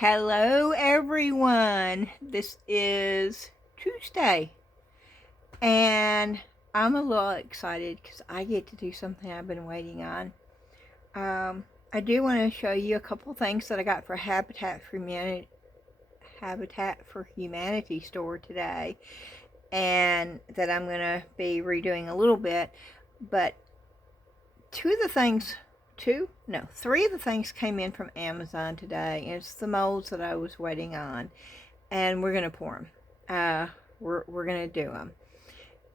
Hello everyone, this is Tuesday and I'm a little excited because I get to do something I've been waiting on. I do want to show you a couple things that I got for Habitat for Humanity store today, and that I'm going to be redoing a little bit, but three of the things came in from Amazon today, and it's the molds that I was waiting on, and we're gonna pour them. We're gonna do them,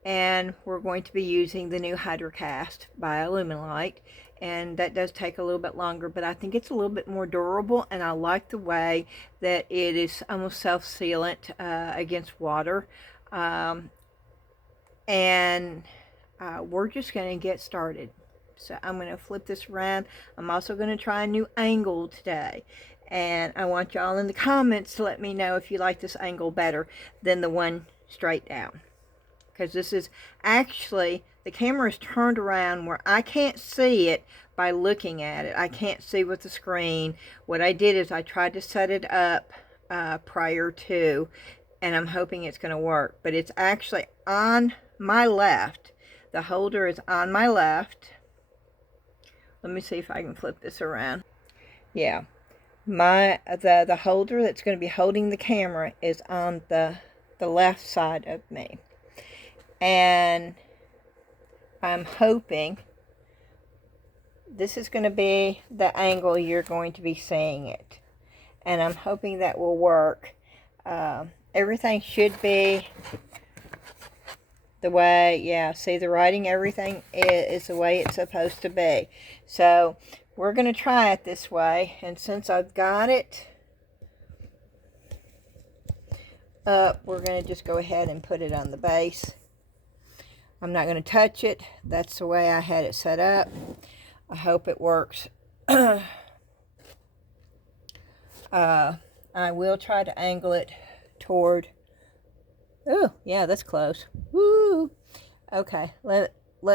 and we're going to be using the new Hydrocast by Illuminate, and that does take a little bit longer, but I think it's a little bit more durable, and I like the way that it is almost self-sealant against water. And we're just gonna get started. So I'm going to flip this around. I'm also going to try a new angle today. And I want y'all in the comments to let me know if you like this angle better than the one straight down. Because this is actually, the camera is turned around where I can't see it by looking at it. I can't see with the screen. What I did is I tried to set it up prior to, and I'm hoping it's going to work. But it's actually on my left. The holder is on my left. Let me see if I can flip this around. Yeah, the holder that's going to be holding the camera is on the left side of me, and I'm hoping this is going to be the angle you're going to be seeing it, and I'm hoping that will work. Everything should be the way, yeah, see the writing, everything is the way it's supposed to be. So we're going to try it this way, and since I've got it up, we're going to just go ahead and put it on the base. I'm not going to touch it. That's the way I had it set up. I hope it works. I will try to angle it toward, oh yeah, that's close. Woo! Okay, let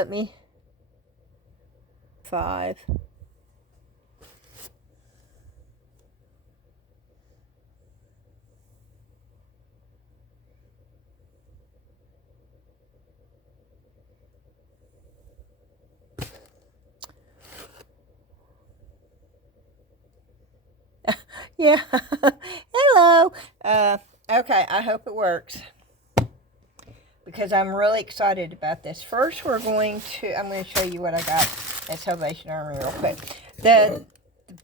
me 5. Yeah. Hello. Okay, I hope it works, because I'm really excited about this. First, I'm going to show you what I got at Salvation Army real quick. The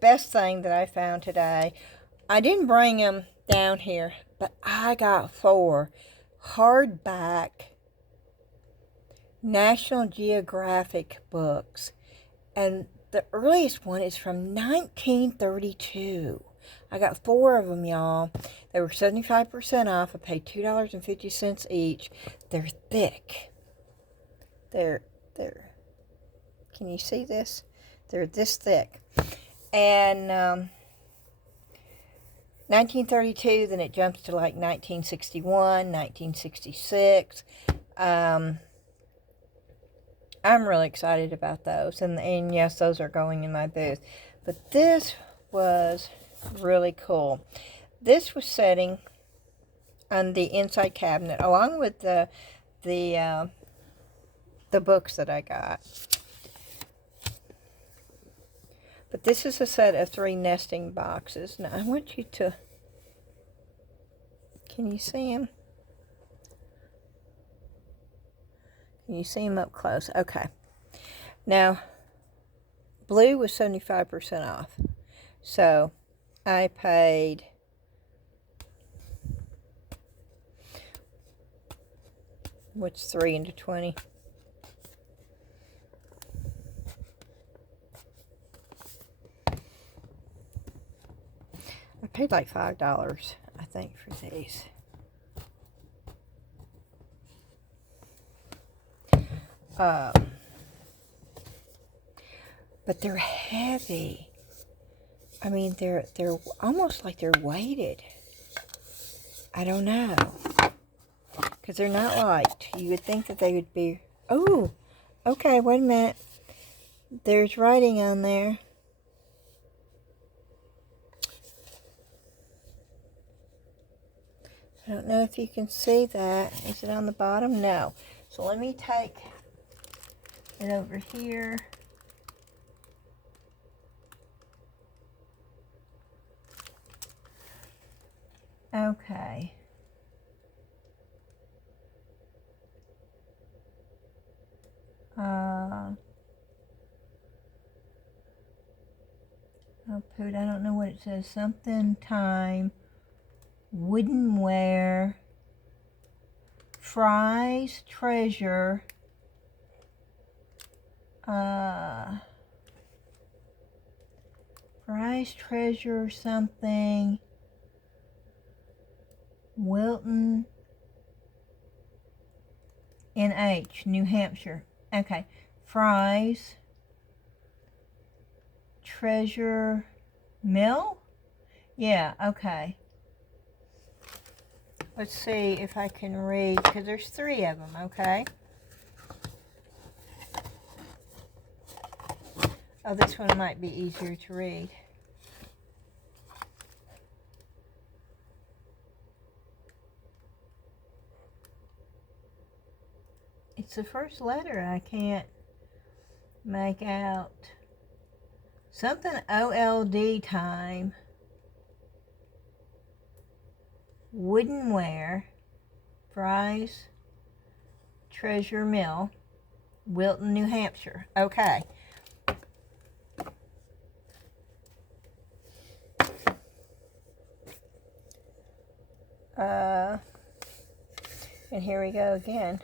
best thing that I found today, I didn't bring them down here, but I got 4 hardback National Geographic books, and the earliest one is from 1932. I got 4 of them, y'all. They were 75% off. I paid $2.50 each. They're thick. They're can you see this? They're this thick. And 1932, then it jumps to like 1961, 1966. I'm really excited about those. And yes, those are going in my booth. But this was really cool. This was sitting on the inside cabinet along with the books that I got. But this is a set of 3 nesting boxes. Now I want you to, can you see them? Can you see them up close? Okay. Now, blue was 75% off. So I paid what's 3 into 20? I paid like $5, I think, for these. But they're heavy. I mean, they're almost like they're weighted. I don't know, because they're not light. You would think that they would be. Oh, okay. Wait a minute. There's writing on there. I don't know if you can see that. Is it on the bottom? No. So let me take it over here. Okay. I'll put, I don't know what it says, something time, woodenware, fries, treasure, fries, treasure, something, Wilton, NH, New Hampshire. Okay, fries, treasure, mill? Yeah, okay. Let's see if I can read, because there's 3 of them, okay? Oh, this one might be easier to read. It's the first letter I can't make out. Something OLD time. Woodenware. Fries. Treasure Mill. Wilton, New Hampshire. Okay. And here we go again.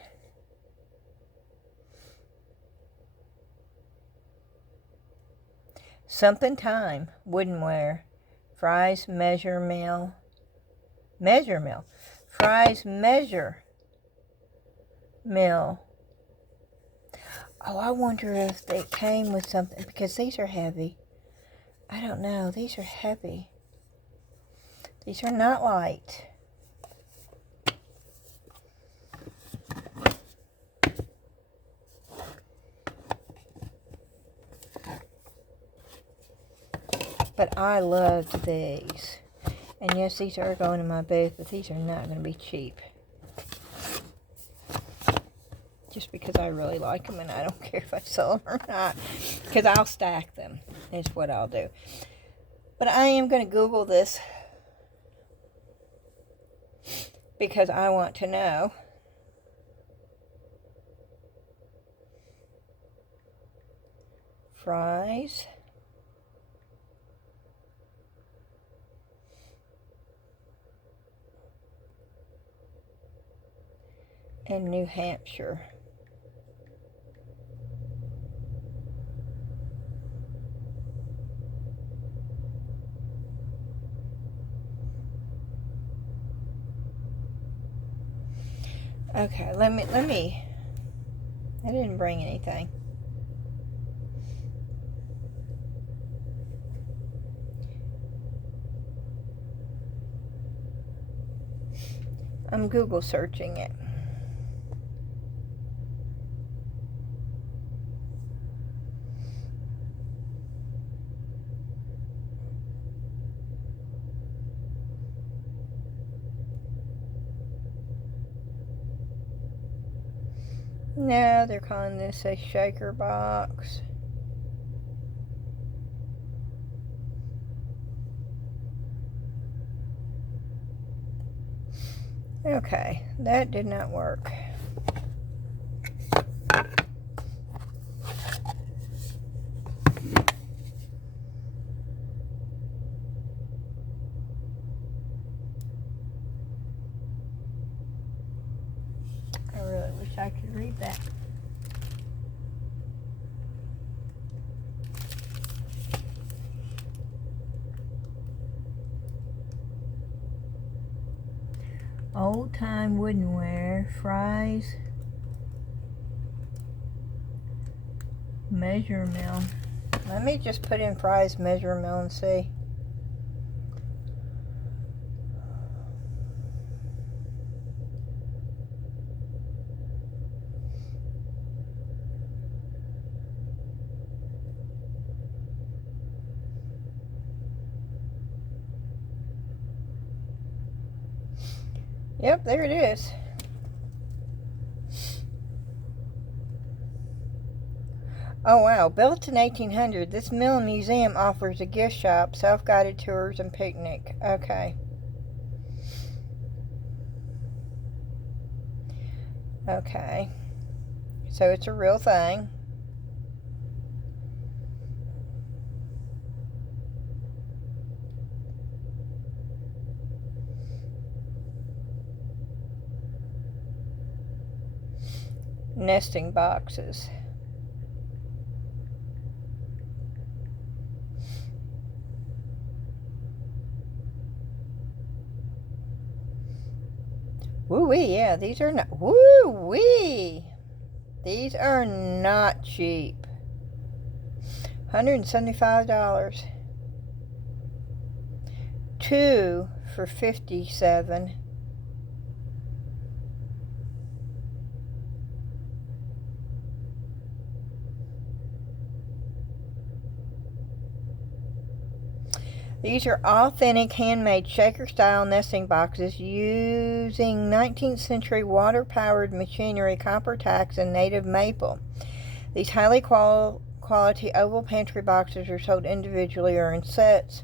Something time, woodenware, fries, measure mill, fries, measure mill. Oh, I wonder if they came with something, because these are heavy. I don't know, these are heavy. These are not light. But I loved these. And yes, these are going in my booth, but these are not going to be cheap. Just because I really like them and I don't care if I sell them or not. Because I'll stack them, is what I'll do. But I am going to Google this. Because I want to know. Fries. And New Hampshire. Okay, let me, I didn't bring anything. I'm Google searching it. No, they're calling this a shaker box. Okay, that did not work. I really wish I could read that. Old time woodenware, fries, measure mill. Let me just put in fries, measure mill and see. Yep, there it is. Oh wow, built in 1800, this mill and museum offers a gift shop, self-guided tours, and picnic. Okay. Okay. So it's a real thing. Nesting boxes. Woo-wee, yeah, these are not, woo-wee! These are not cheap. $175. Two for $57. These are authentic handmade shaker-style nesting boxes using 19th century water-powered machinery, copper tacks, and native maple. These highly quality oval pantry boxes are sold individually or in sets.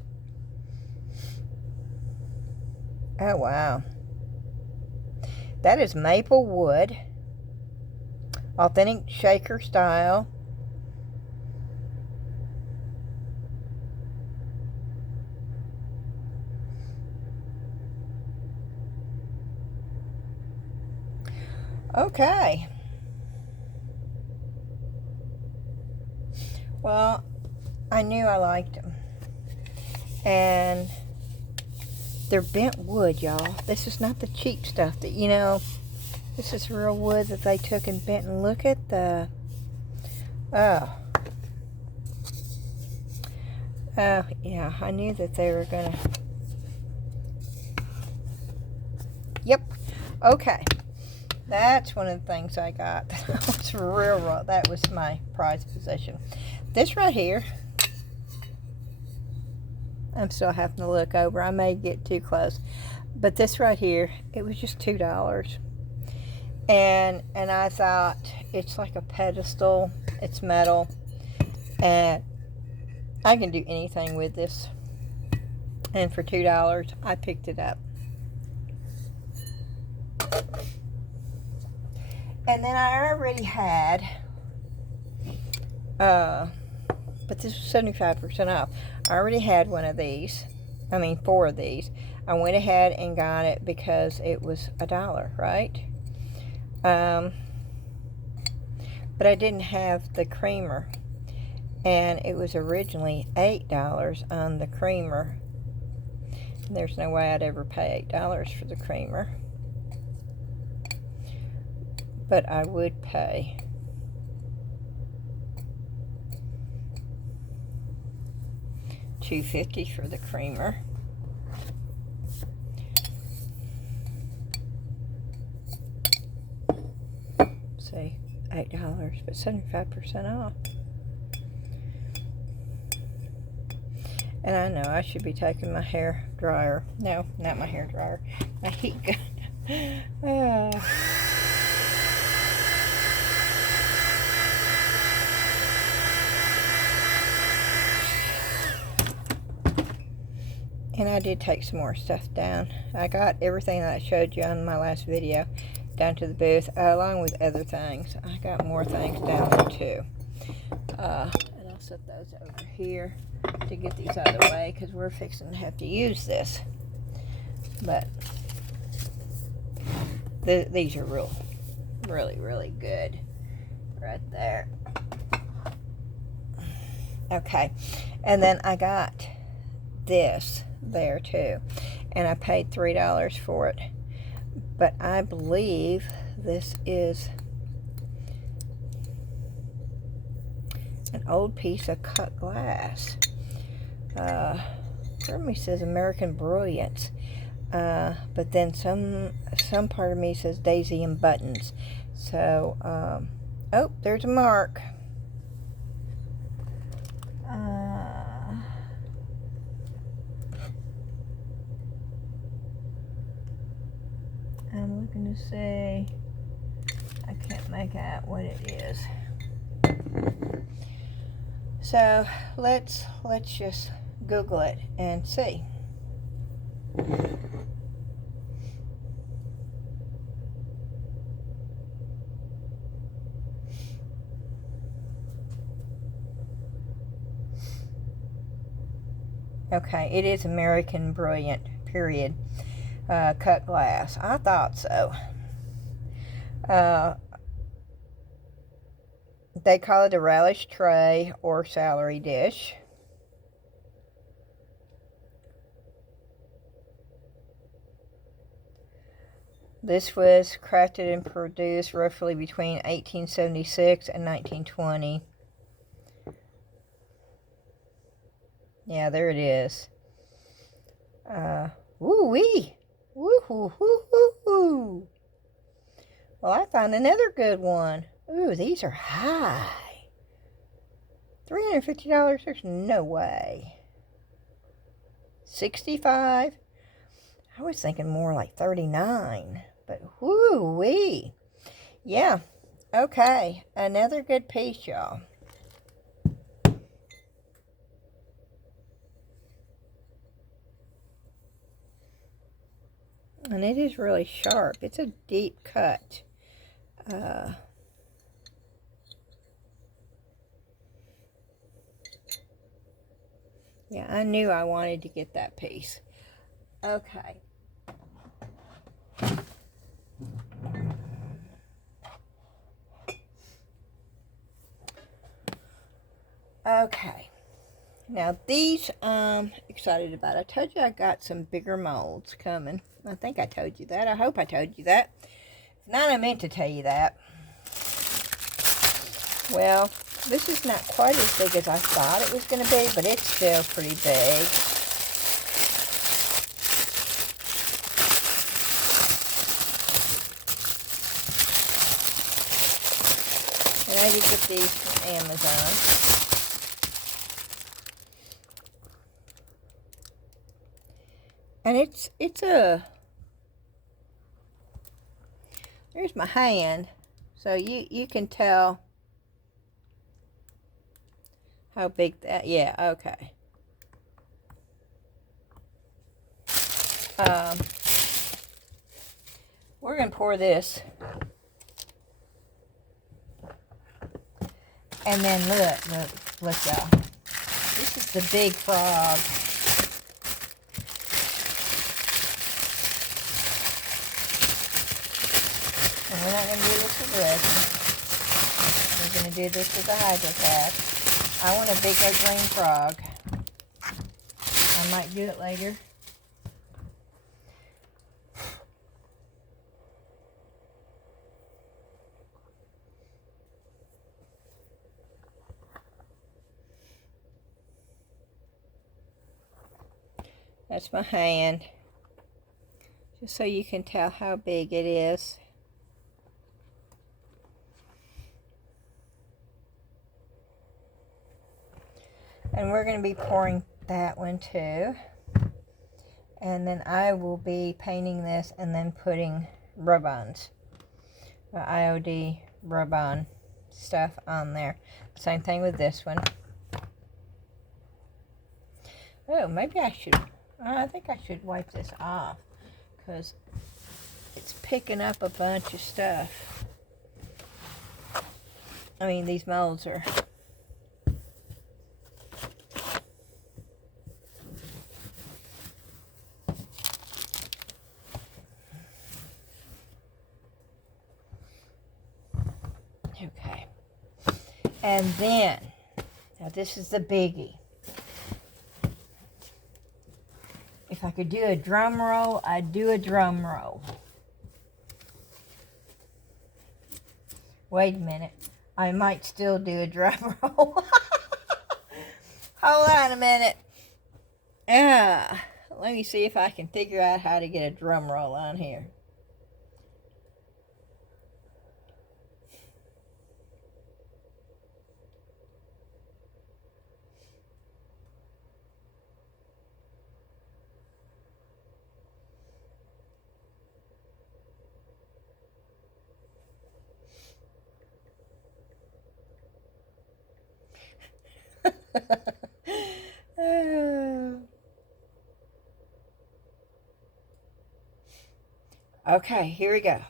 Oh, wow. That is maple wood. Authentic shaker style. Okay. Well, I knew I liked them. And they're bent wood, y'all. This is not the cheap stuff that, you know, this is real wood that they took and bent. And look at the, oh, yeah, I knew that they were gonna, yep, okay. That's one of the things I got. That was real raw. That was my prized possession. This right here, I'm still having to look over. I may get too close. But this right here, it was just $2. And I thought, it's like a pedestal. It's metal. And I can do anything with this. And for $2, I picked it up. And then I already had, but this was 75% off. I already had one of these. I mean, 4 of these. I went ahead and got it because it was $1, right? But I didn't have the creamer. And it was originally $8 on the creamer. There's no way I'd ever pay $8 for the creamer. But I would pay $2.50 for the creamer. See, $8, but 75% off. And I know I should be taking my hair dryer. No, not my hair dryer. My heat gun. And I did take some more stuff down. I got everything that I showed you on my last video down to the booth, along with other things. I got more things down there too. And I'll set those over here to get these out of the way because we're fixing to have to use this. But these are really good right there. Okay, and then I got this there too, and I paid $3 for it, but I believe this is an old piece of cut glass. Part of me says American Brilliance, but then some part of me says Daisy and Buttons. So oh, there's a mark. looking to see. I can't make out what it is. So let's just Google it and see. Okay, it is American Brilliant, period. Cut glass. I thought so. They call it a relish tray or celery dish. This was crafted and produced roughly between 1876 and 1920. Yeah, there it is. Woo-wee! Woo-hoo-hoo-hoo-hoo! Well, I found another good one. Ooh, these are high. $350? There's no way. $65? I was thinking more like $39. But whoo-wee. Yeah. Okay. Another good piece, y'all. And it is really sharp. It's a deep cut. Yeah, I knew I wanted to get that piece. Okay. Okay. Now these I'm excited about. I told you I got some bigger molds coming. I think I told you that. I hope I told you that. If not, I meant to tell you that. Well, this is not quite as big as I thought it was going to be, but it's still pretty big. And I did get these from Amazon. And it's a, there's my hand, so you can tell how big that, yeah, okay. We're going to pour this. And then look y'all. This is the big frog. And we're not going to do this with resin. We're going to do this with a hydrocast. I want a big green frog. I might do it later. That's my hand. Just so you can tell how big it is. And we're going to be pouring that one too. And then I will be painting this and then putting rub-ons. IOD rub-on stuff on there. Same thing with this one. Oh, maybe I should, I think I should wipe this off because it's picking up a bunch of stuff. I mean, these molds are... Okay. And then, now this is the biggie. If I could do a drum roll, I'd do a drum roll. Wait a minute. I might still do a drum roll. Hold on a minute. Let me see if I can figure out how to get a drum roll on here. Okay, here we go.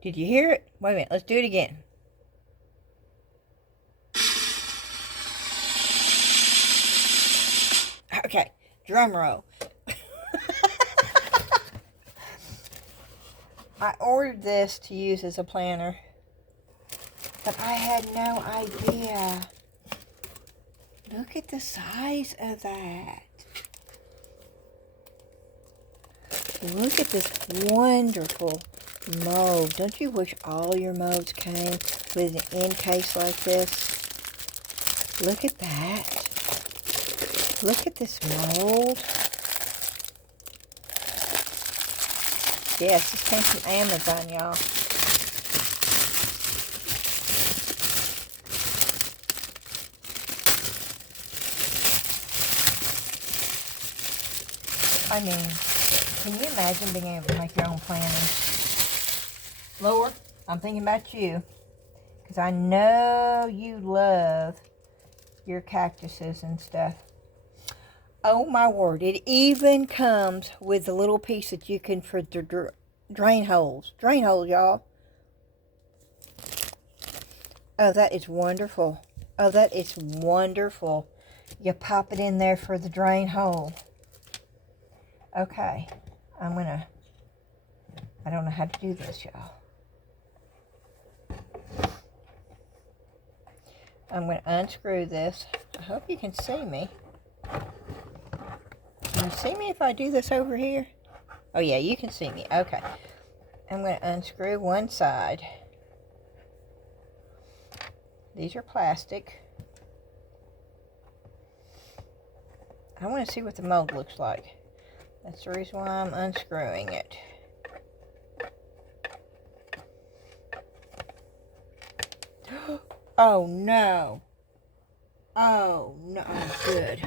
Did you hear it? Wait a minute, let's do it again. Okay, drum roll. I ordered this to use as a planner, but I had no idea. Look at the size of that. Look at this wonderful mold. Don't you wish all your molds came with an end case like this? Look at that. Look at this mold. Yes, this came from Amazon, y'all. I mean, can you imagine being able to make your own planners? Lord, I'm thinking about you, because I know you love your cactuses and stuff. Oh my word, it even comes with a little piece that you can for the drain holes. Drain holes, y'all. Oh, that is wonderful. Oh, that is wonderful. You pop it in there for the drain hole. Okay, I don't know how to do this, y'all. I'm going to unscrew this. I hope you can see me. Can you see me if I do this over here? Oh yeah, you can see me. Okay. I'm going to unscrew one side. These are plastic. I want to see what the mold looks like. That's the reason why I'm unscrewing it. Oh no. Oh no, good.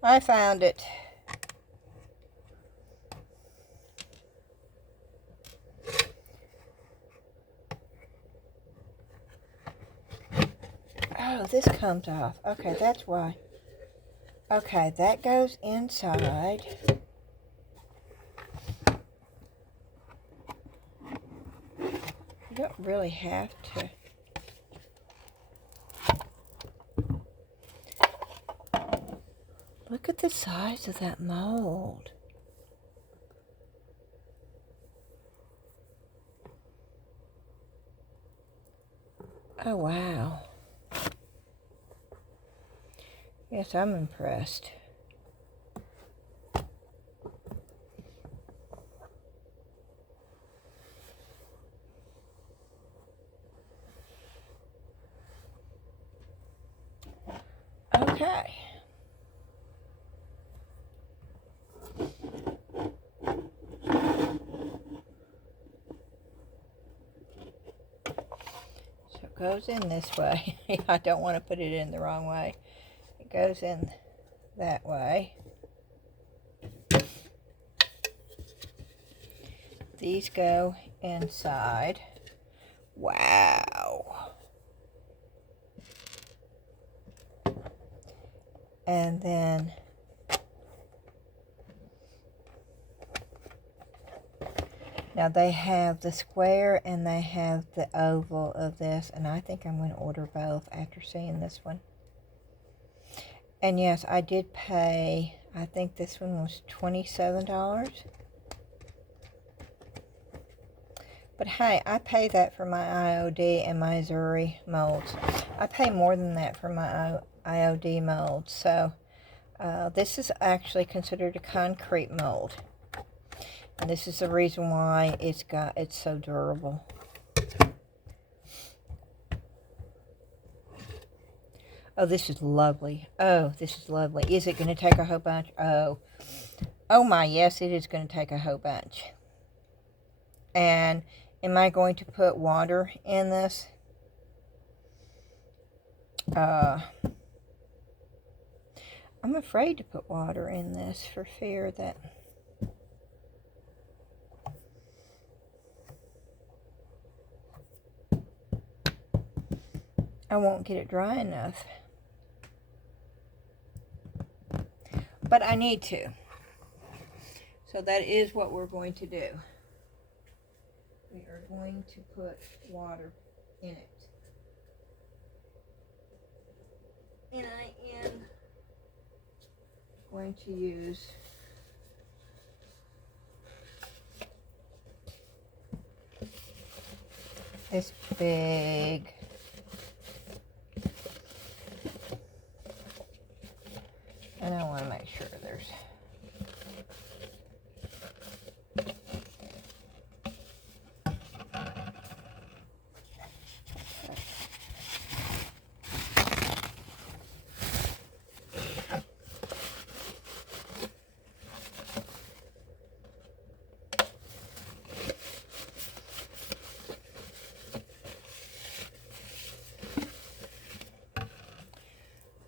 I found it. Oh, this comes off. Okay, that's why. Okay, that goes inside. You don't really have to. Look at the size of that mold. Oh, wow. Yes, I'm impressed. Okay. So it goes in this way. I don't want to put it in the wrong way. It goes in that way. These go inside. Wow. And then now they have the square and they have the oval of this, and I think I'm going to order both after seeing this one. And yes, I did pay, I think this one was $27. But hey, I pay that for my IOD and my Zuri molds. I pay more than that for my IOD molds. So this is actually considered a concrete mold. And this is the reason why it's so durable. Oh, this is lovely. Oh, this is lovely. Is it going to take a whole bunch? Oh my, yes, it is going to take a whole bunch. And am I going to put water in this? I'm afraid to put water in this for fear that I won't get it dry enough. But I need to. So that is what we're going to do. We are going to put water in it. And I am going to use this big and I want to make sure there's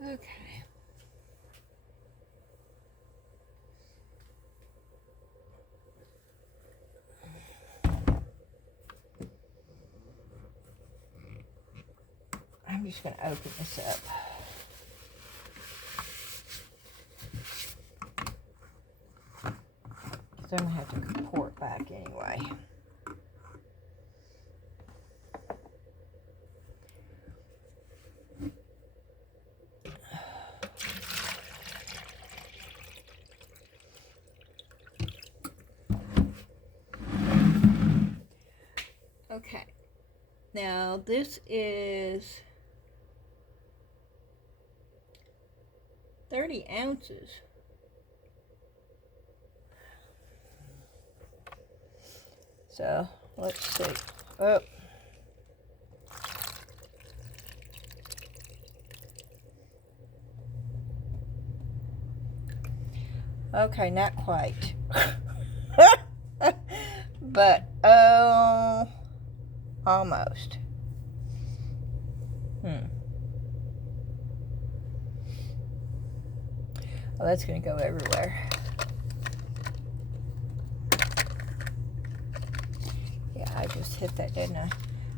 okay. I'm just going to open this up. So I'm going to have to pour it back anyway. Okay. Now this is 30 ounces. So let's see. Oh. Okay, not quite. But oh, almost. Well, that's going to go everywhere. Yeah, I just hit that, didn't I?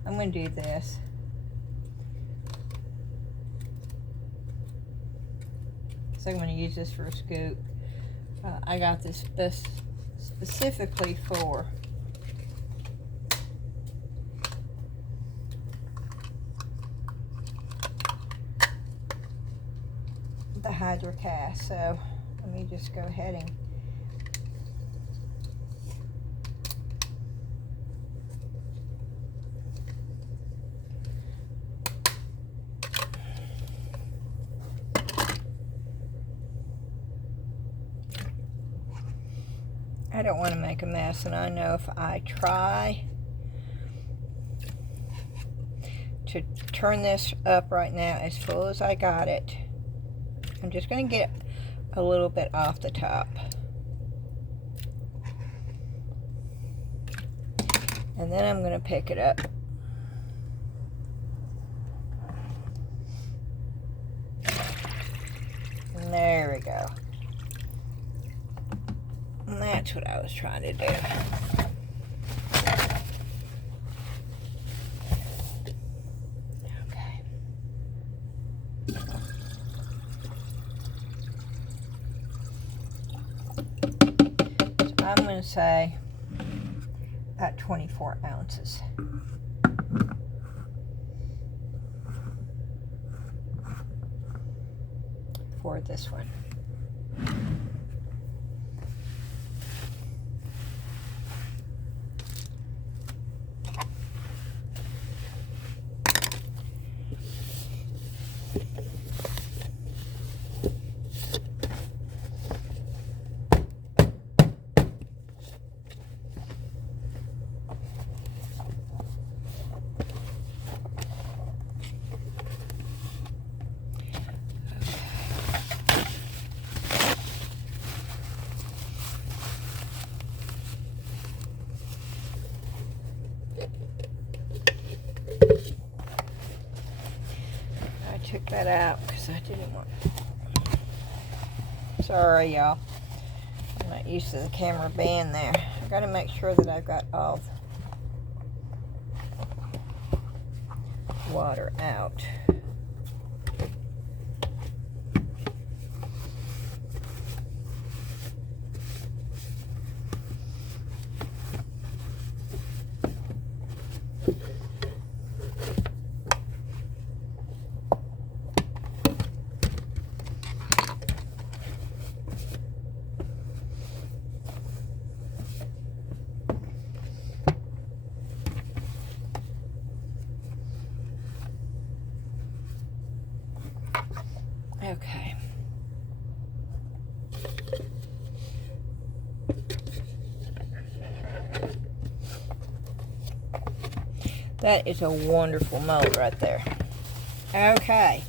I'm going to do this. So I'm going to use this for a scoop. I got this specifically for the hydro cast. So let me just go ahead and I don't want to make a mess, and I know if I try to turn this up right now as full as I got it, I'm just going to get a little bit off the top. And then I'm going to pick it up. And there we go. And that's what I was trying to do. Okay. So I'm going to say about 24 ounces. For this one. I didn't want... Sorry, y'all. I'm not used to the camera being there. I got to make sure that I've got all the water out. Okay. That is a wonderful mold right there. Okay.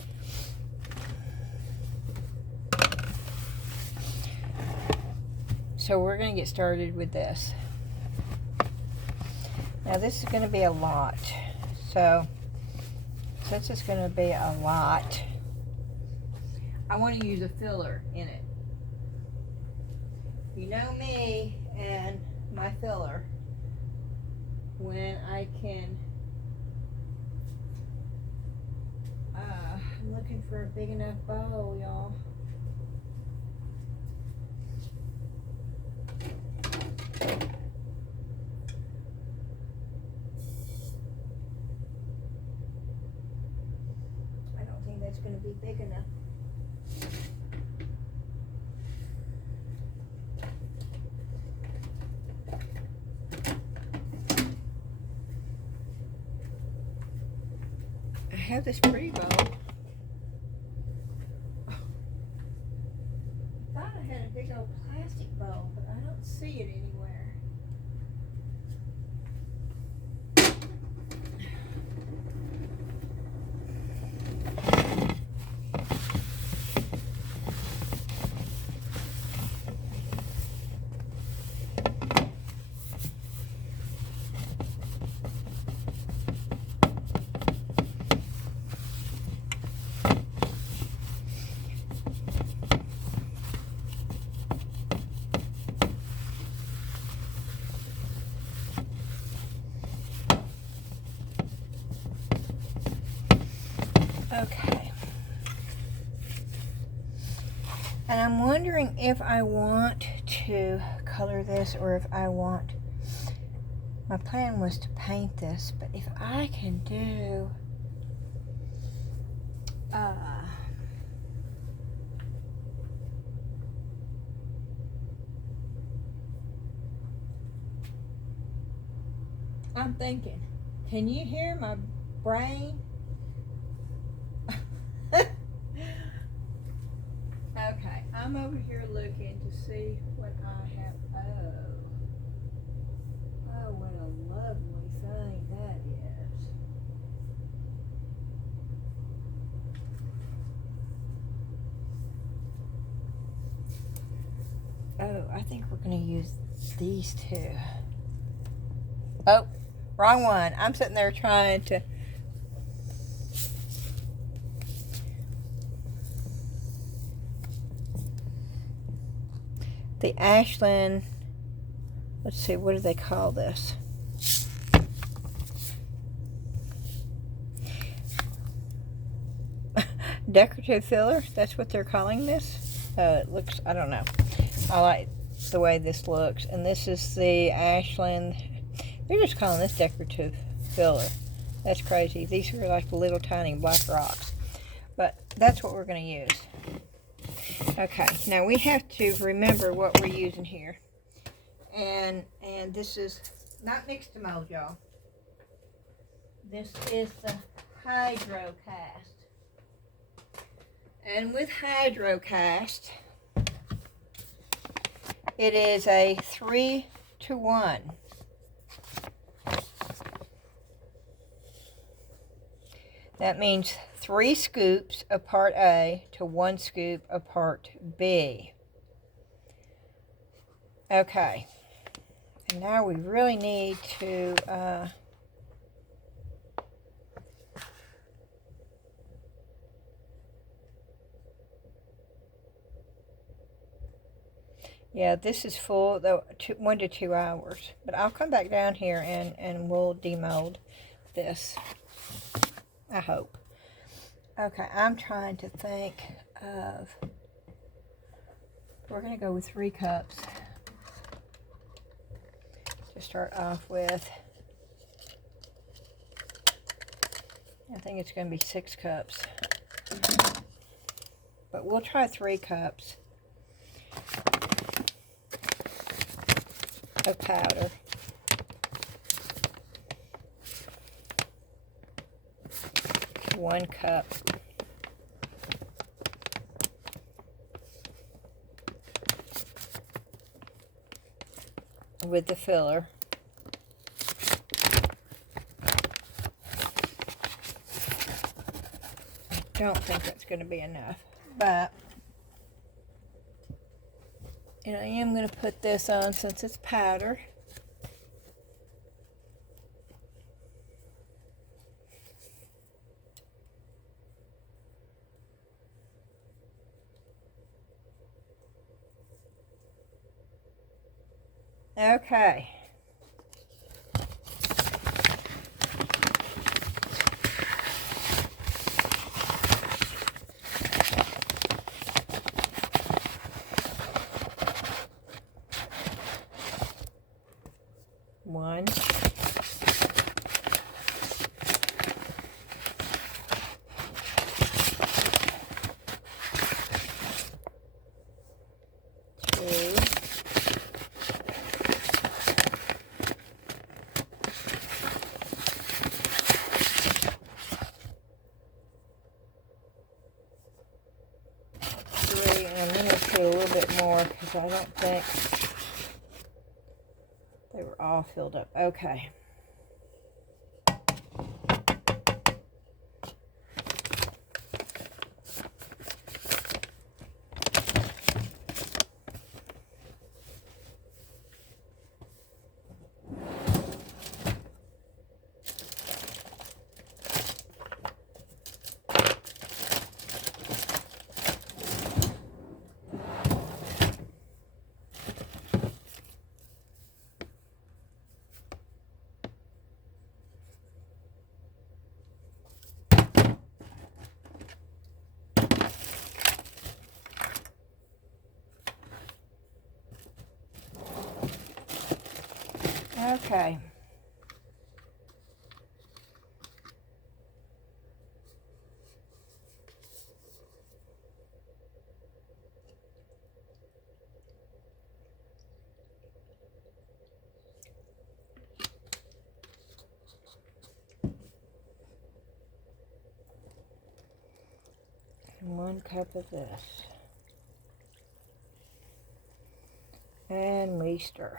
So we're going to get started with this. Now this is going to be a lot. So since it's going to be a lot, I want to use a filler in it. You know me and my filler. When I can, I'm looking for a big enough bowl, y'all. I don't think that's going to be big enough. I have this pretty bowl. I thought I had a big old plastic bowl, but I don't see it anywhere. Okay. And I'm wondering if I want to color this or if I want... My plan was to paint this, but if I can do... I'm thinking, can you hear my brain? Okay, I'm over here looking to see what I have. Oh, what a lovely thing that is. Oh, I think we're going to use these two. Oh, wrong one. I'm sitting there trying to... The Ashland, let's see, what do they call this? Decorative filler, that's what they're calling this. It looks, I don't know. I like the way this looks. And this is the Ashland, they're just calling this decorative filler. That's crazy. These are like little tiny black rocks. But that's what we're going to use. Okay, now we have to remember what we're using here. And this is not mixed to mold, y'all. This is the Hydro Cast. And with Hydro Cast, it is a 3-to-1. That means 3 scoops of part A to 1 scoop of part B. Okay. And now we really need to Yeah, this is full, though, 1 to 2 hours. But I'll come back down here and we'll demold this. I hope. Okay, I'm trying to think of... We're going to go with 3 cups to start off with. I think it's going to be 6 cups. But we'll try 3 cups of powder. One cup with the filler. Don't think that's going to be enough, but and I am going to put this on since it's powder. Okay. One. Two. 3, and I'm going to put a little bit more because I don't think they were all filled up. Okay. Okay. And 1 cup of this. And we stir.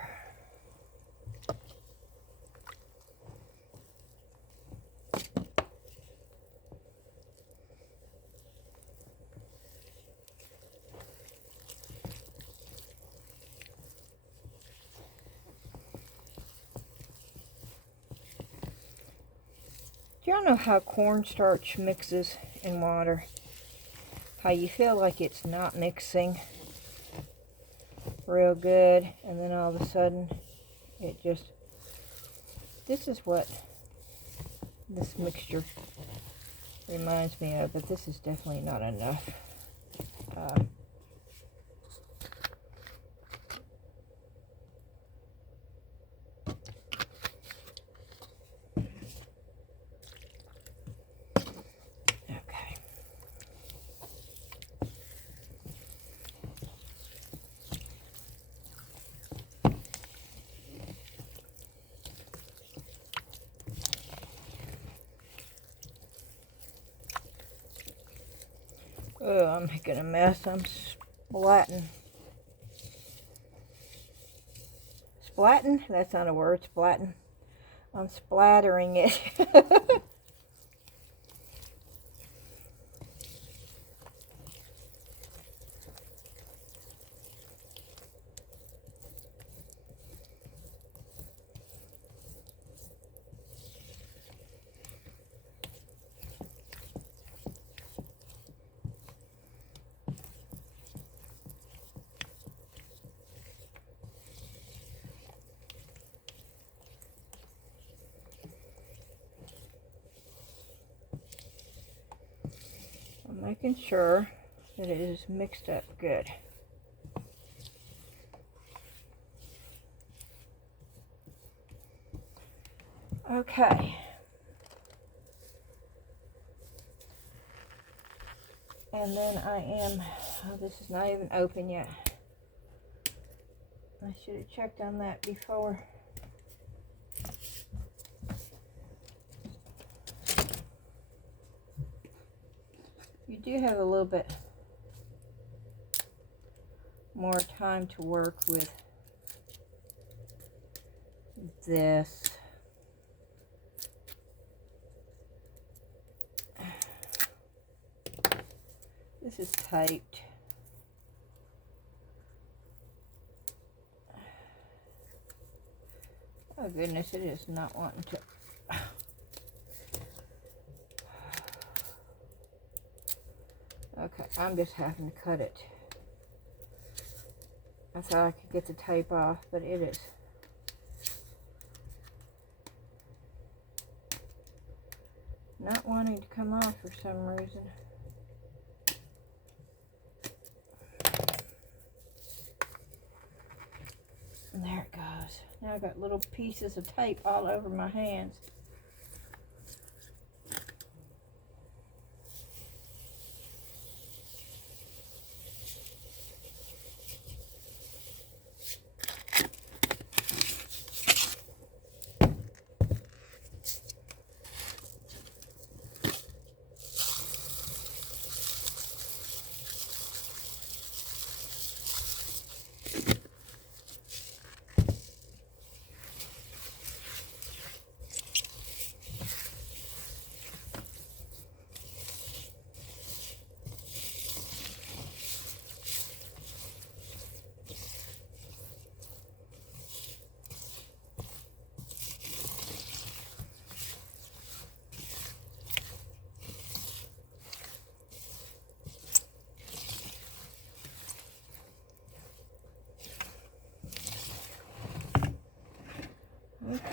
Do y'all know how cornstarch mixes in water? How you feel like it's not mixing real good, and then all of a sudden it just... This is what this mixture reminds me of, but this is definitely not enough. Okay. Oh, I'm making a mess. I'm splatting. Splatting? That's not a word, splatting. I'm splattering it. I'm making sure that it is mixed up good. Okay. And then oh, this is not even open yet. I should have checked on that before. You do have a little bit more time to work with this. This is taped. Oh goodness, it is not wanting to. Okay, I'm just having to cut it. I thought I could get the tape off, but it is not wanting to come off for some reason. And there it goes. Now I've got little pieces of tape all over my hands.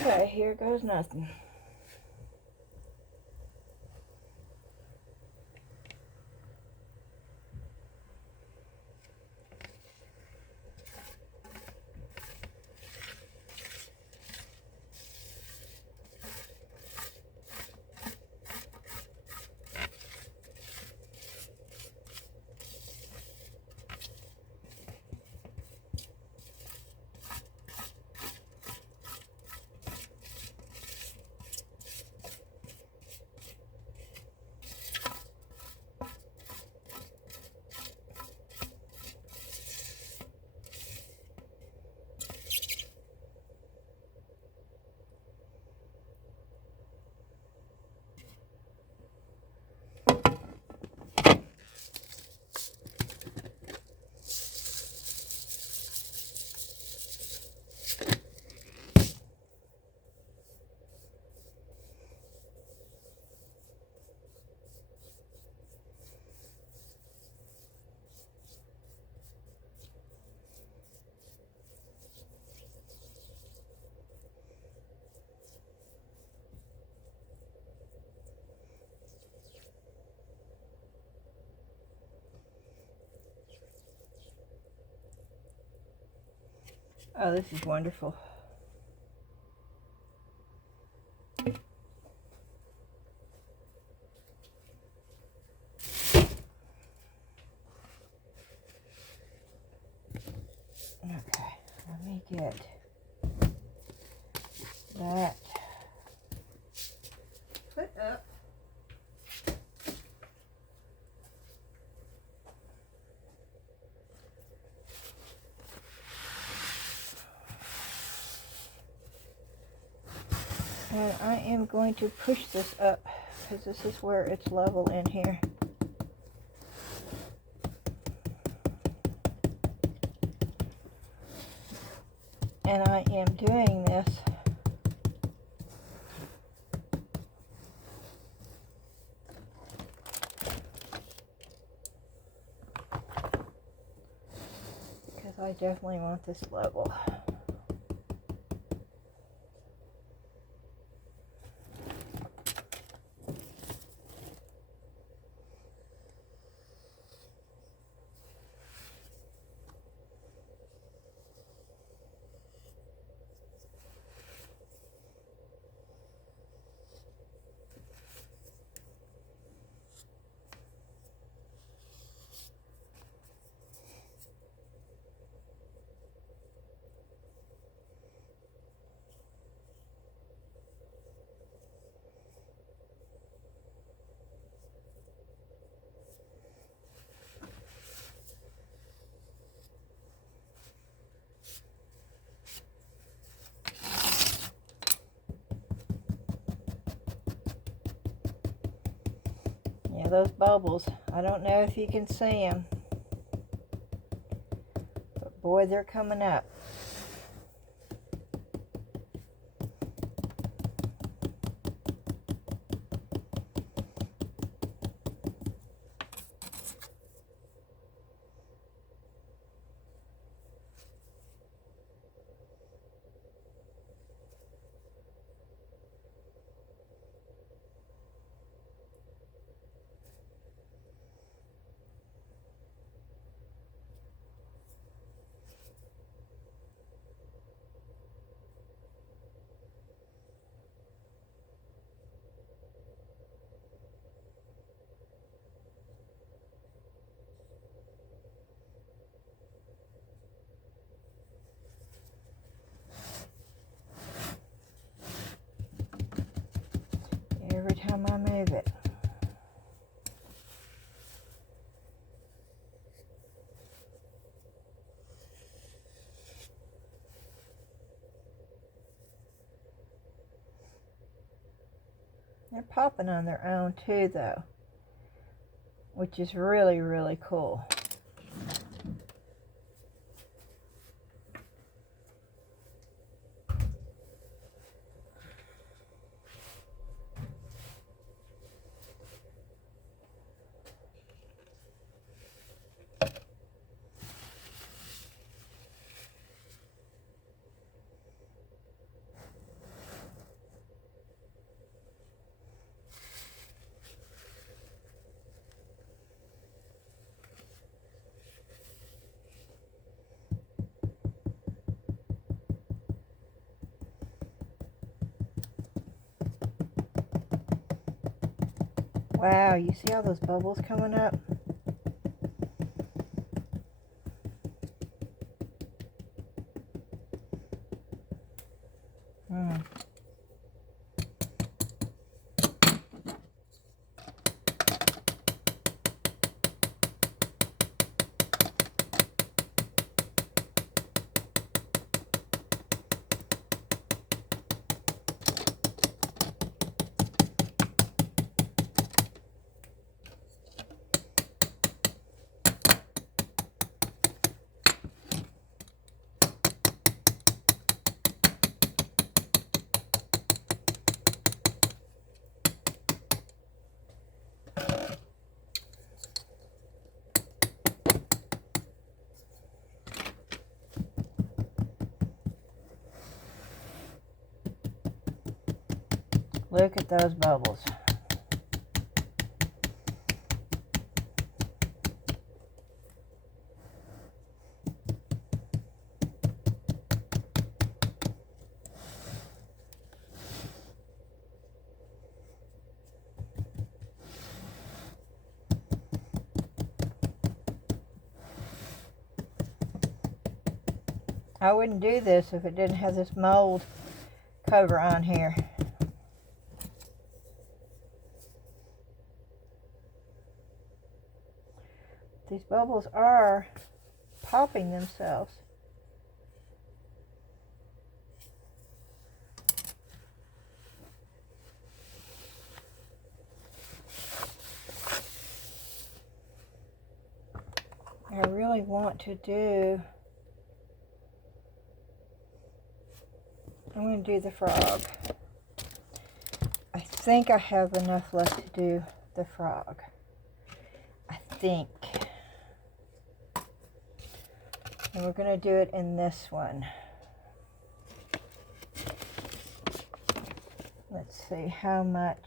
Okay, here goes nothing. Oh, this is wonderful. Okay, let me get that put up. And I am going to push this up because this is where it's level in here. And I am doing this because I definitely want this level. those bubbles. I don't know if you can see them, but boy, they're coming up. Every time I move it. They're popping on their own too, though, which is really, really cool. Wow, you see all those bubbles coming up? Look at those bubbles. I wouldn't do this if it didn't have this mold cover on here. These bubbles are popping themselves. I really want to do, I'm going to do the frog. I think I have enough left to do the frog. I think. And we're going to do it in this one. Let's see how much.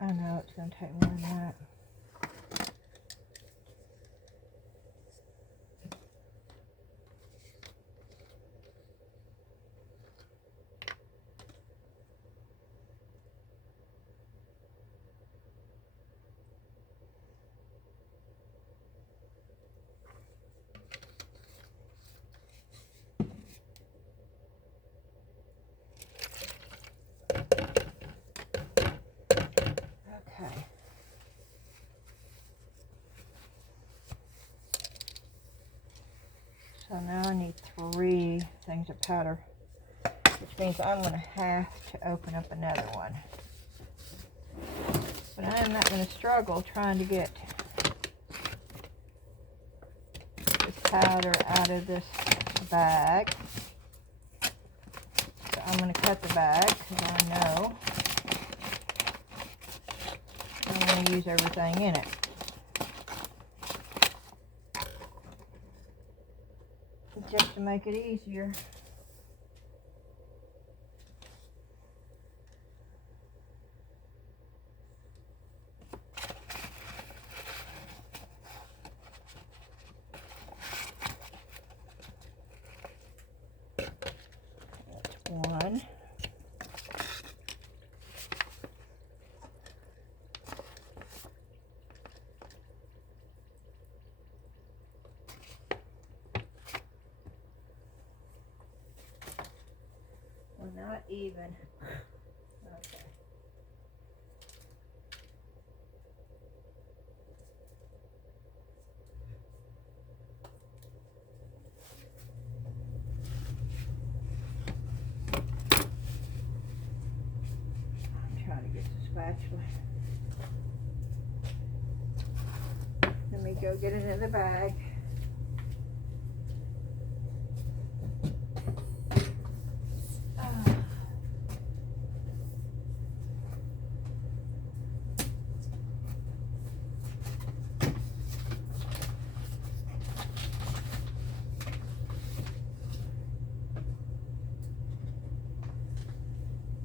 I know it's going to take more than that. So now I need 3 things of powder, which means I'm going to have to open up another one. But I am not going to struggle trying to get this powder out of this bag. So I'm going to cut the bag because I know I'm going to use everything in it. Just to make it easier. That's one. Well, not even. Okay. I'm trying to get the spatula. Let me go get another bag.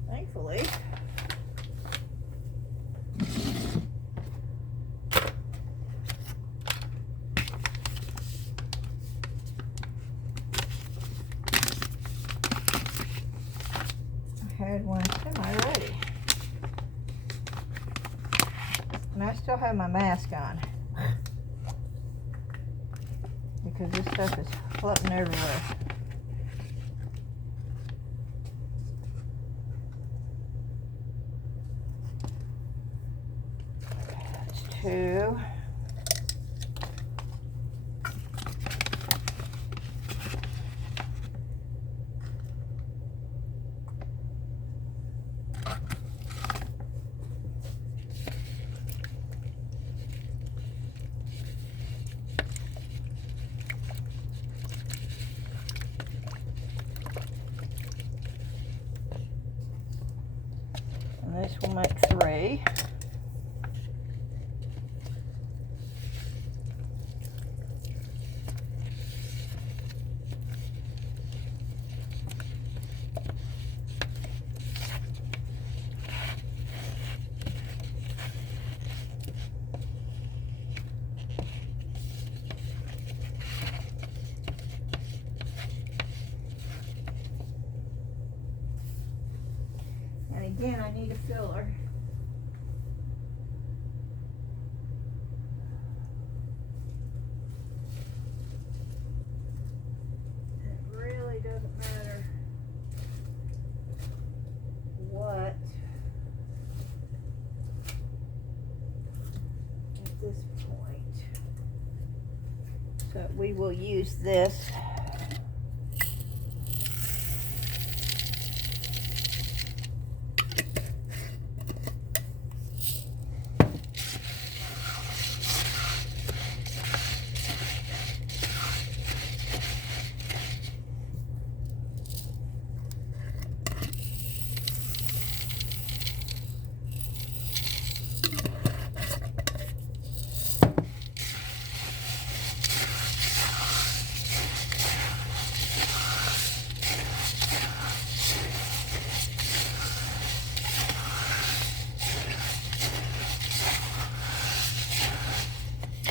Thankfully, I had one semi-ready. And I still have my mask on because this stuff is floating everywhere. That's 2. And this will make 3. And again, I need a filler. It really doesn't matter what at this point. So we will use this.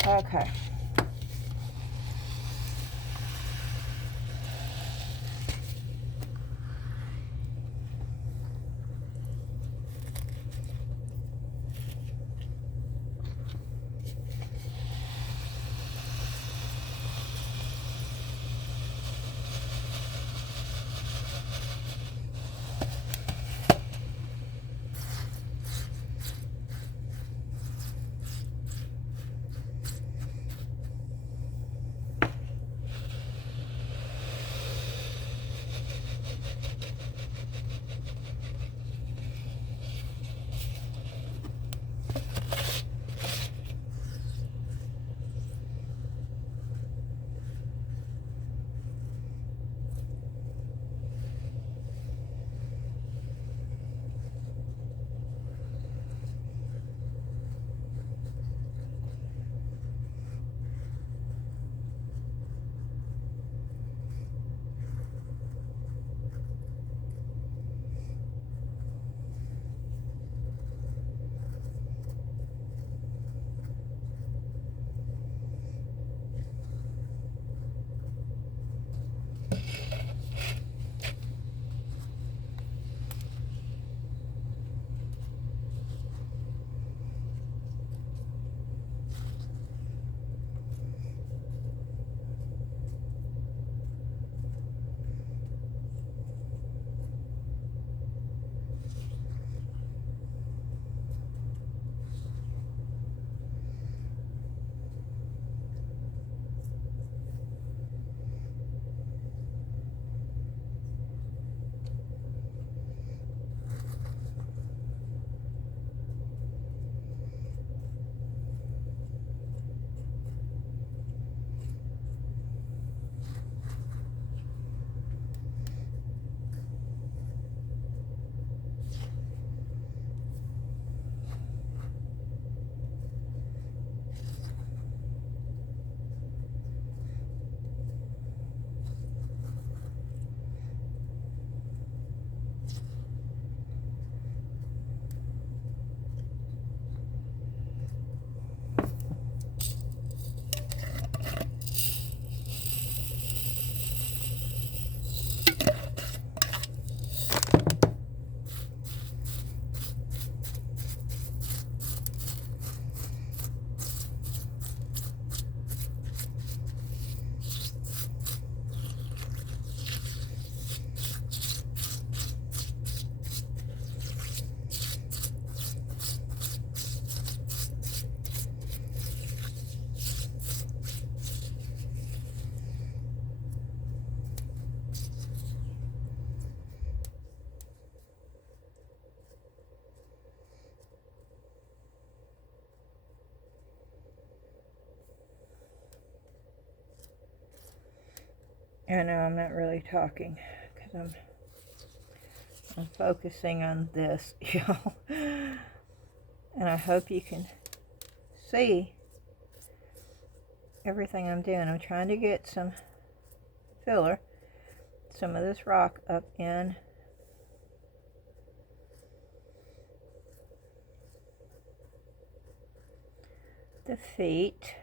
Okay. I know I'm not really talking because I'm focusing on this, y'all. And I hope you can see everything I'm doing. I'm trying to get some filler, some of this rock up in the feet.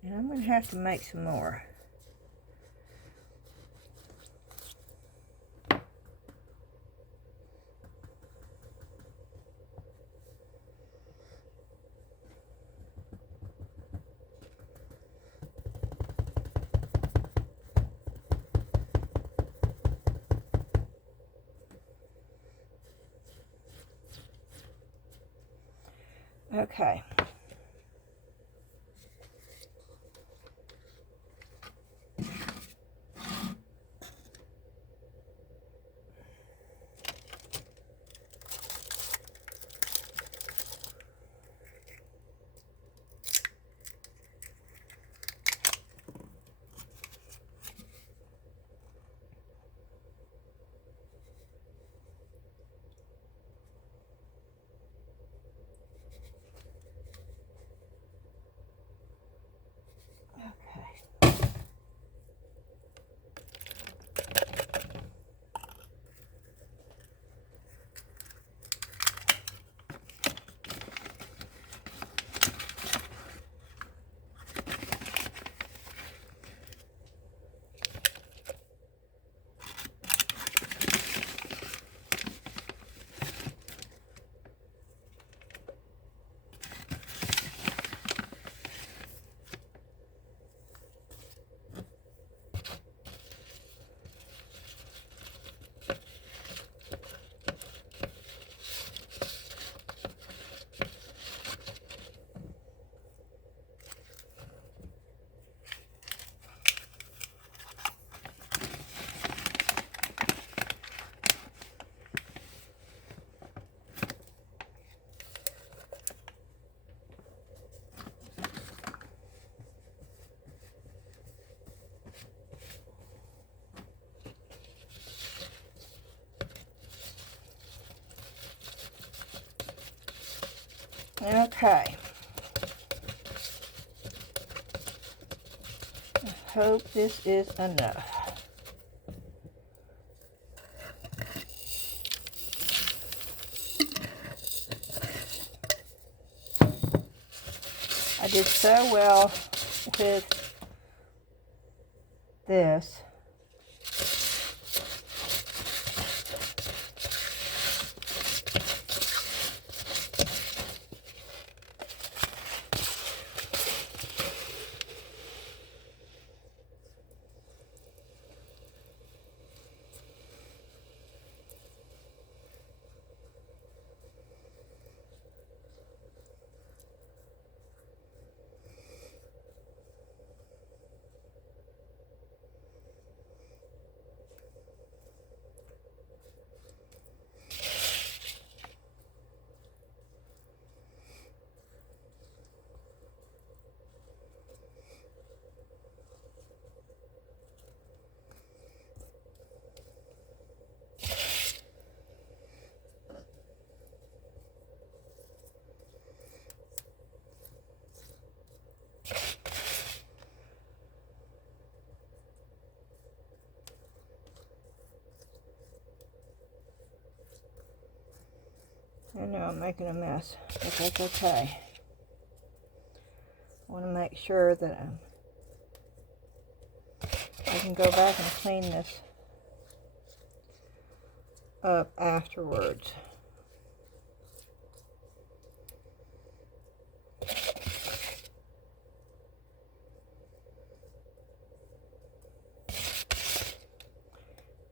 And I'm going to have to make some more. Okay. Okay. I hope this is enough. I did so well with this. I know I'm making a mess, but that's okay. I want to make sure that I can go back and clean this up afterwards.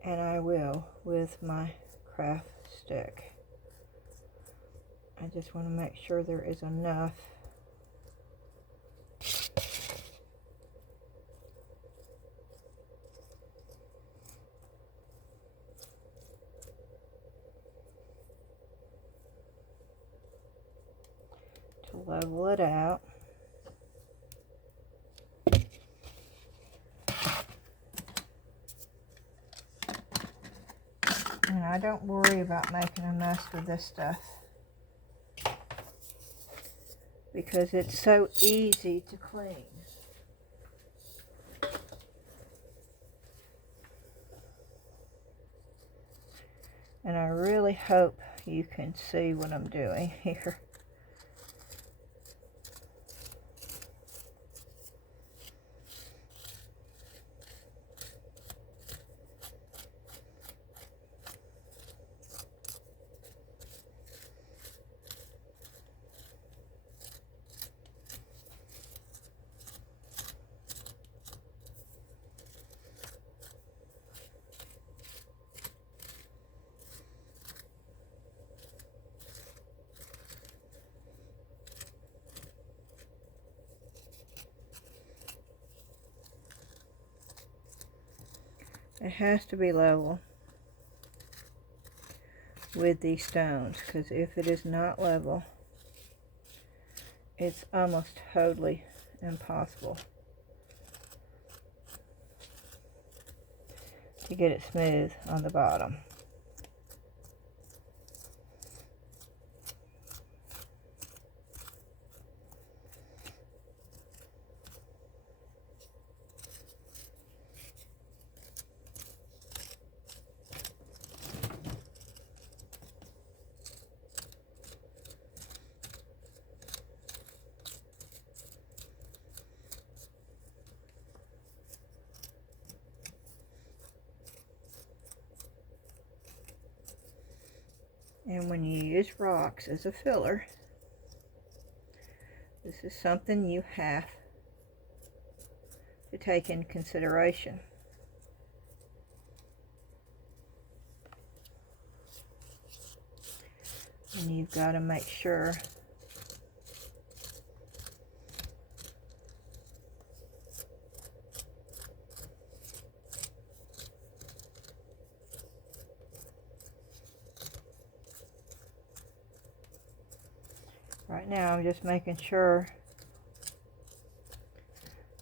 And I will with my craft stick. I just want to make sure there is enough level it out. And I don't worry about making a mess with this stuff, because it's so easy to clean. And I really hope you can see what I'm doing here. It has to be level with these stones, because if it is not level, it's almost totally impossible to get it smooth on the bottom. And when you use rocks as a filler, this is something you have to take into consideration. And you've got to make sure right now I'm just making sure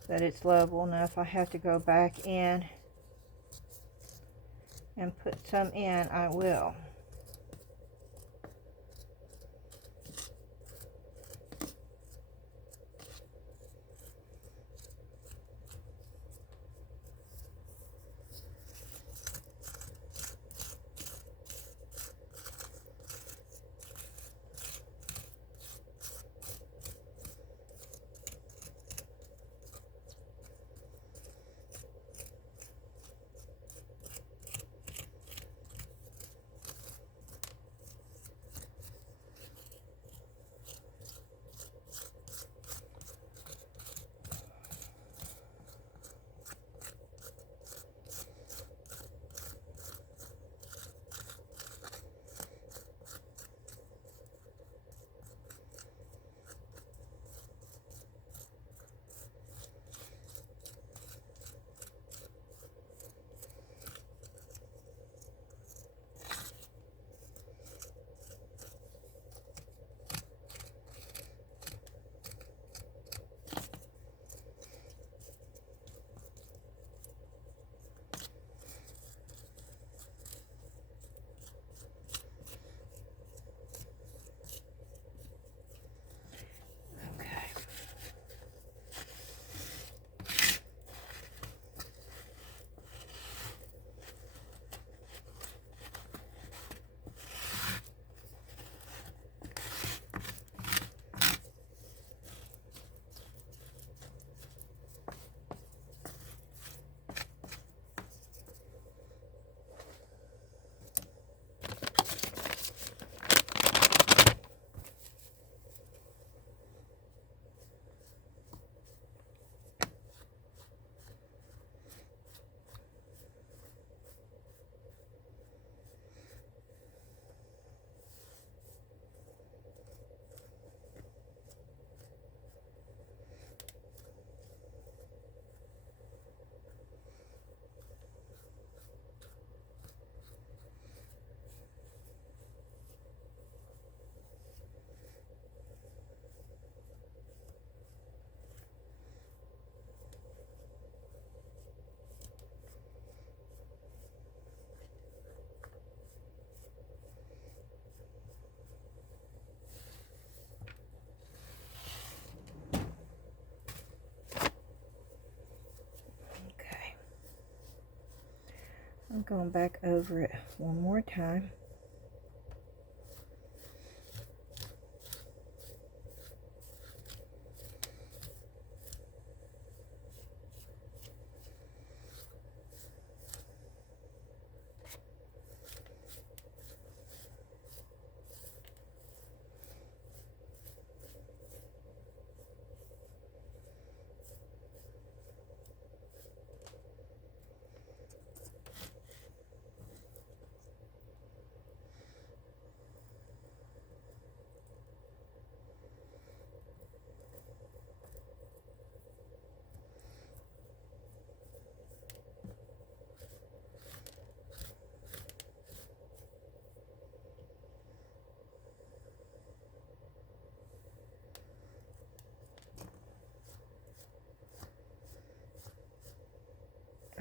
that it's level. Now if I have to go back in and put some in, I will. I'm going back over it one more time.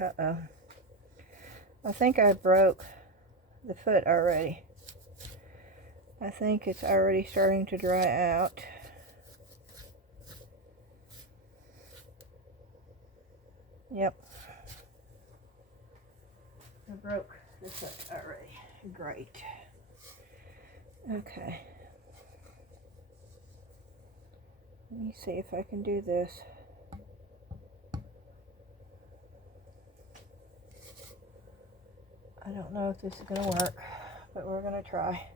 Uh-oh. I think I broke the foot already. I think it's already starting to dry out. Yep. I broke the foot already. Great. Okay. Let me see if I can do this. I don't know if this is going to work, but we're going to try.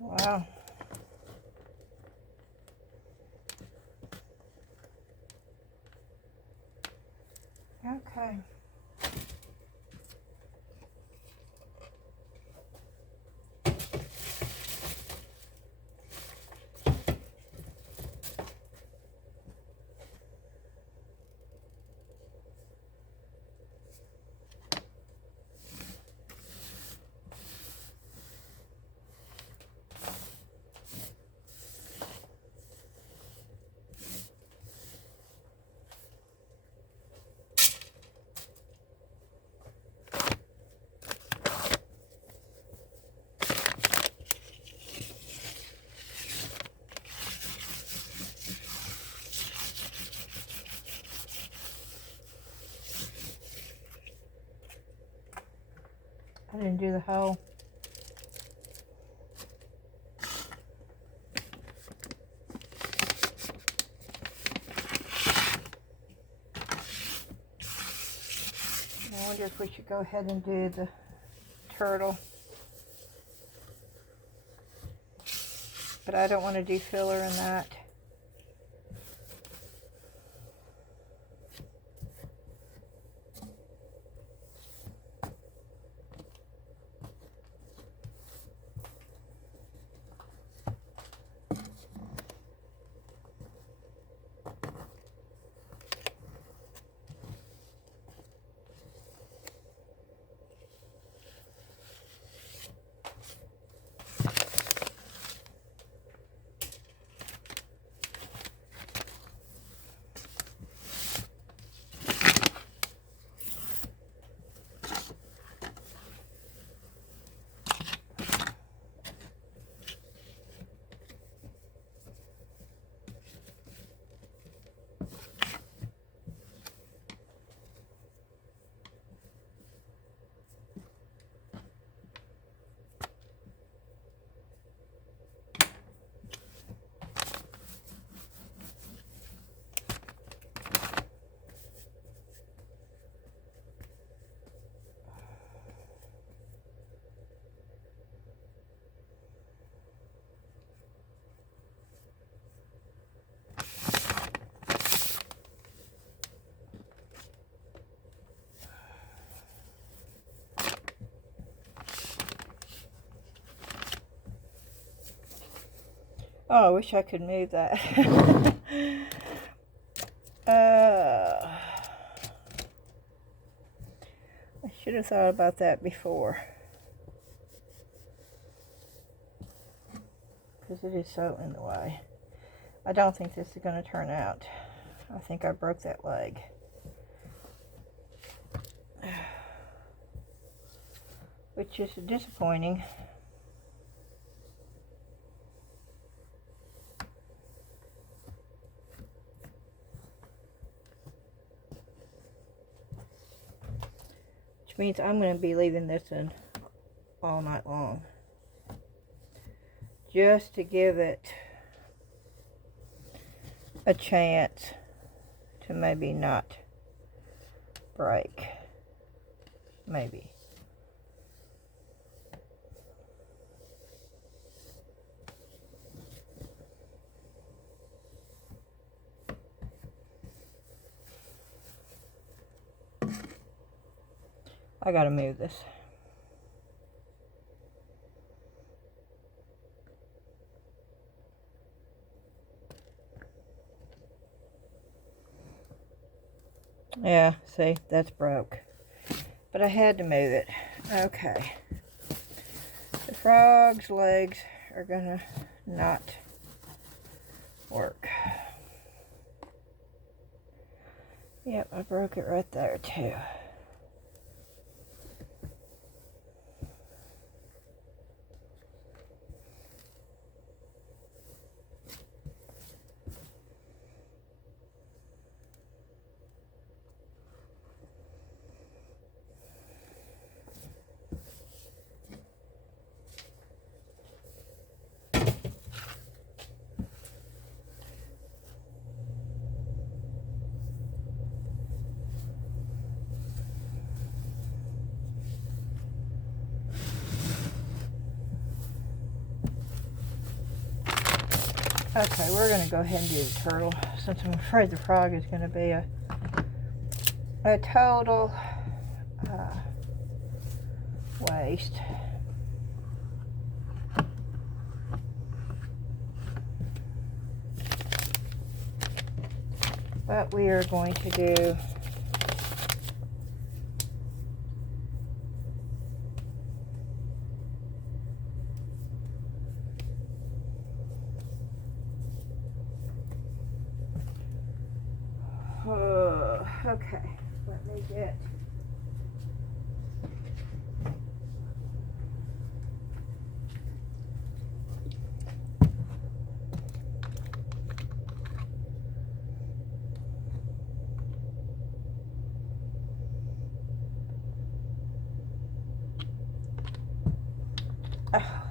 Wow. Okay. I didn't do the hole. I wonder if we should go ahead and do the turtle. But I don't want to do filler in that. Oh, I wish I could move that. I should have thought about that before. Because it is so in the way. I don't think this is going to turn out. I think I broke that leg. Which is disappointing. Which means I'm going to be leaving this in all night long. Just to give it a chance to maybe not break. Maybe. I gotta move this. Yeah, see, that's broke. But I had to move it. Okay. The frog's legs are gonna not work. Yep, I broke it right there too. Okay, we're going to go ahead and do the turtle, since I'm afraid the frog is going to be a total waste. But we are going to do okay, let me get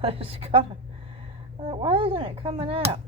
it's gonna, why isn't it coming out?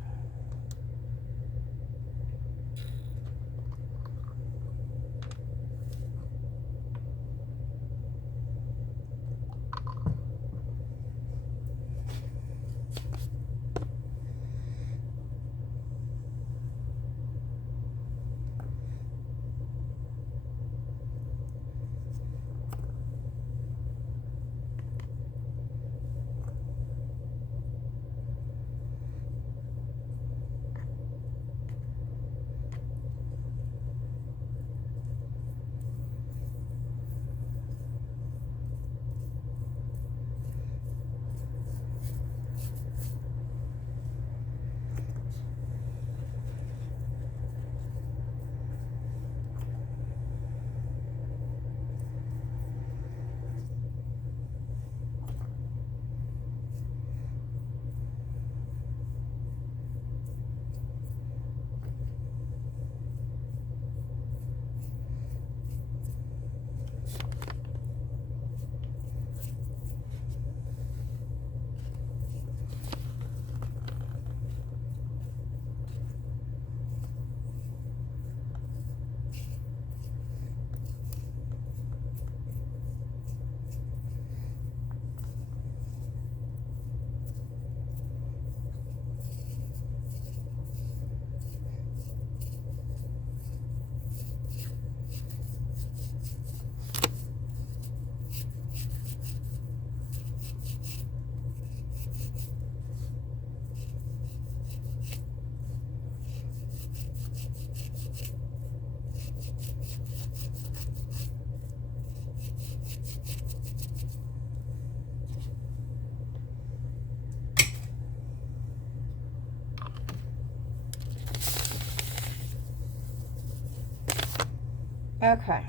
Okay.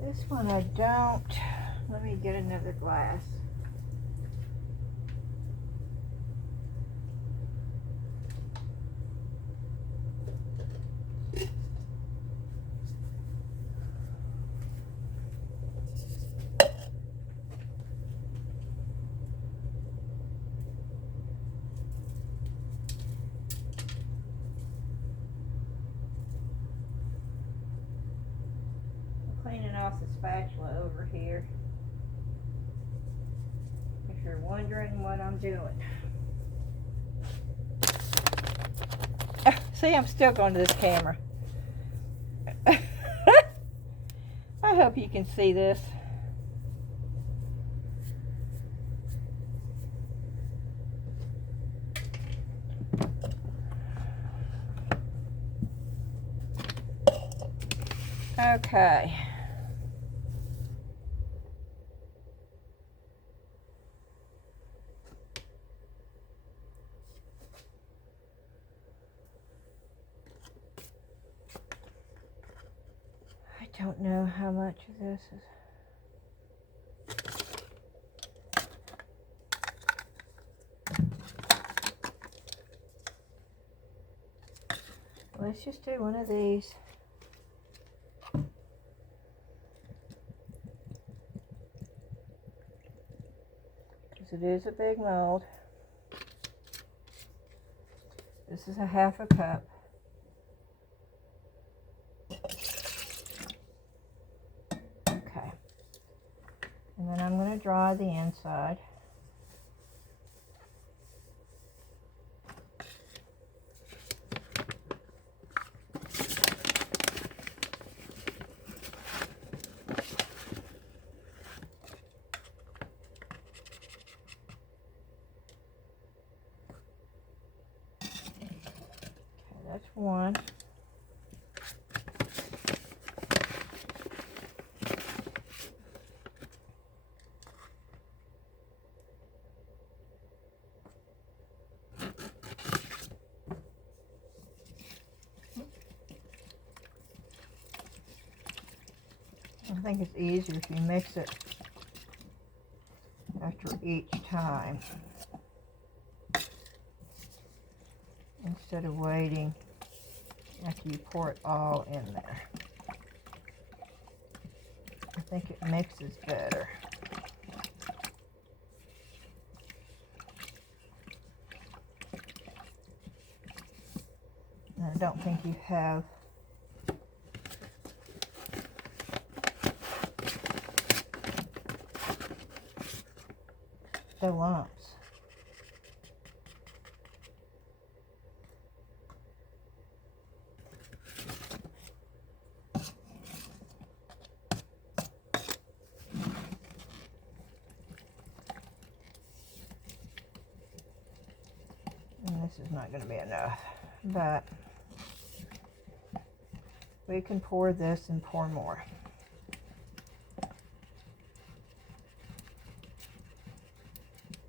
This one I don't. Let me get another glass. Cleaning off the spatula over here, if you're wondering what I'm doing. See, I'm still going to this camera. I hope you can see this. Okay. I don't know how much of this is. Let's just do one of these. Because it is a big mold. This is a half a cup. Okay. And then I'm going to dry the inside. That's one. I think it's easier if you mix it after each time instead of waiting after you pour it all in there. I think it mixes better. And I don't think you have the lumps. And this is not going to be enough, but we can pour this and pour more.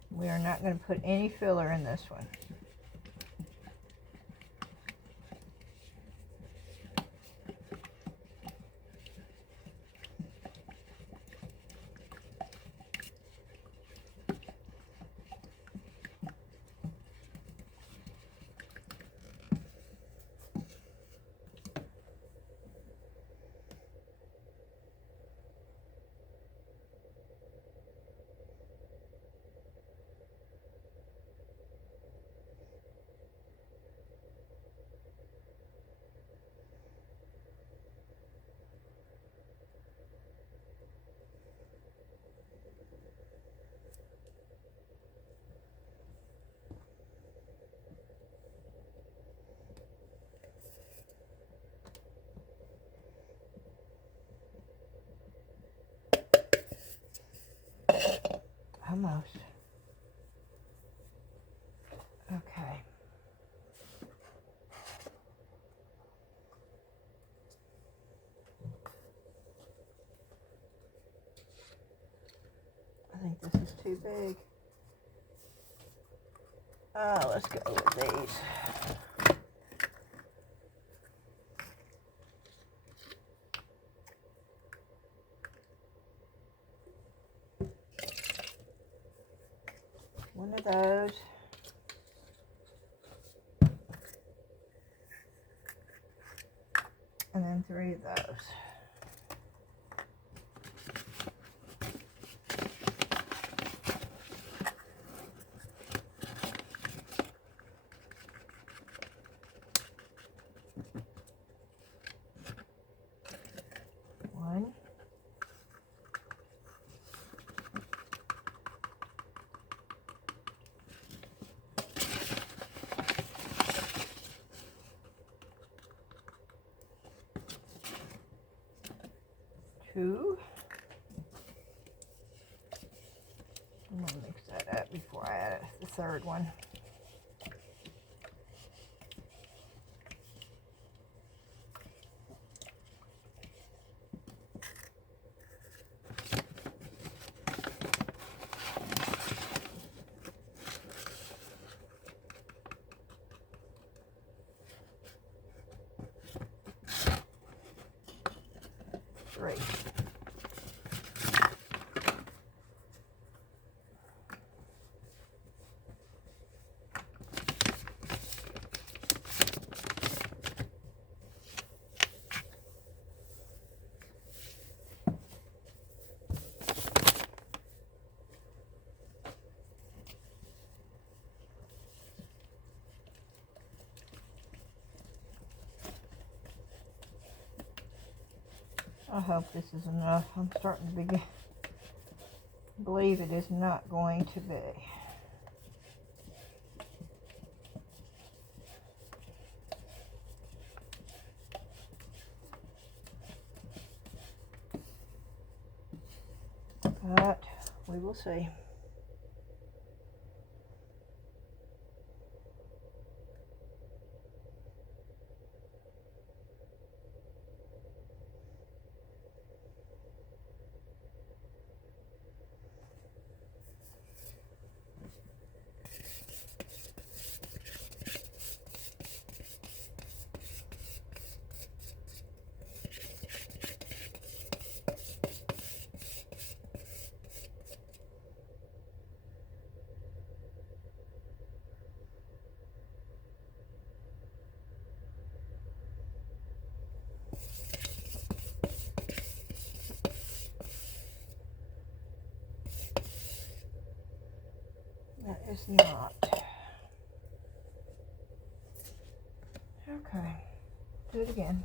We are not going to put any filler in this one. Almost. Okay. I think this is too big. Let's go with these. One of those. And then 3 of those. One. 2. I'm going to mix that up before I add the 3rd one. Three. I hope this is enough. I'm starting to believe it is not going to be. But we will see. That is not. Okay, do it again.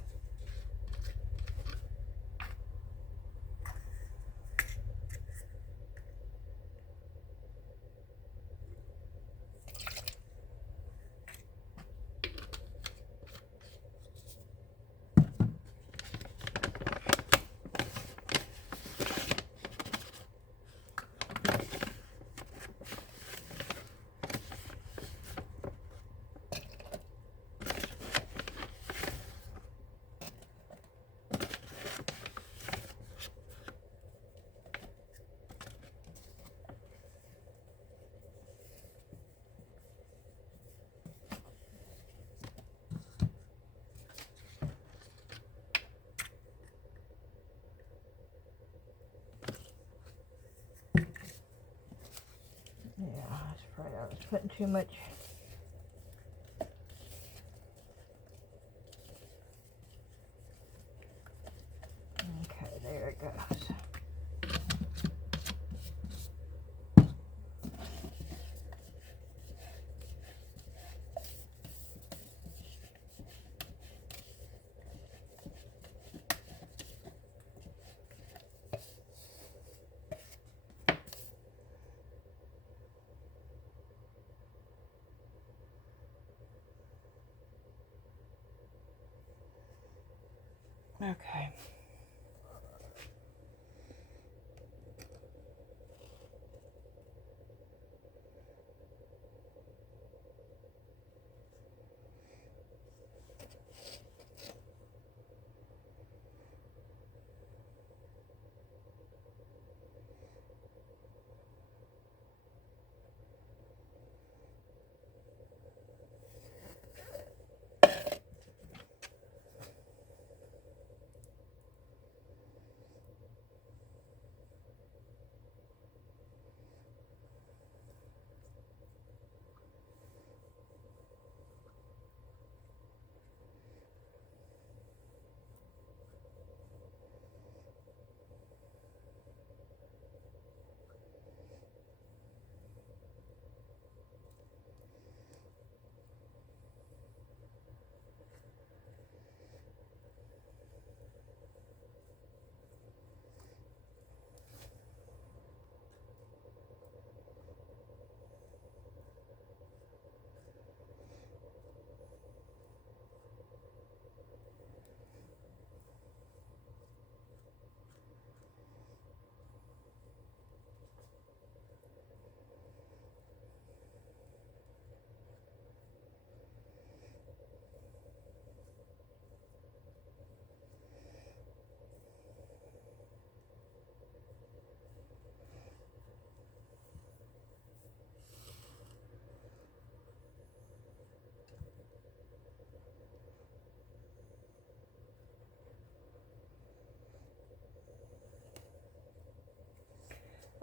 Yeah, I was afraid I was putting too much. Okay, there it goes. Okay.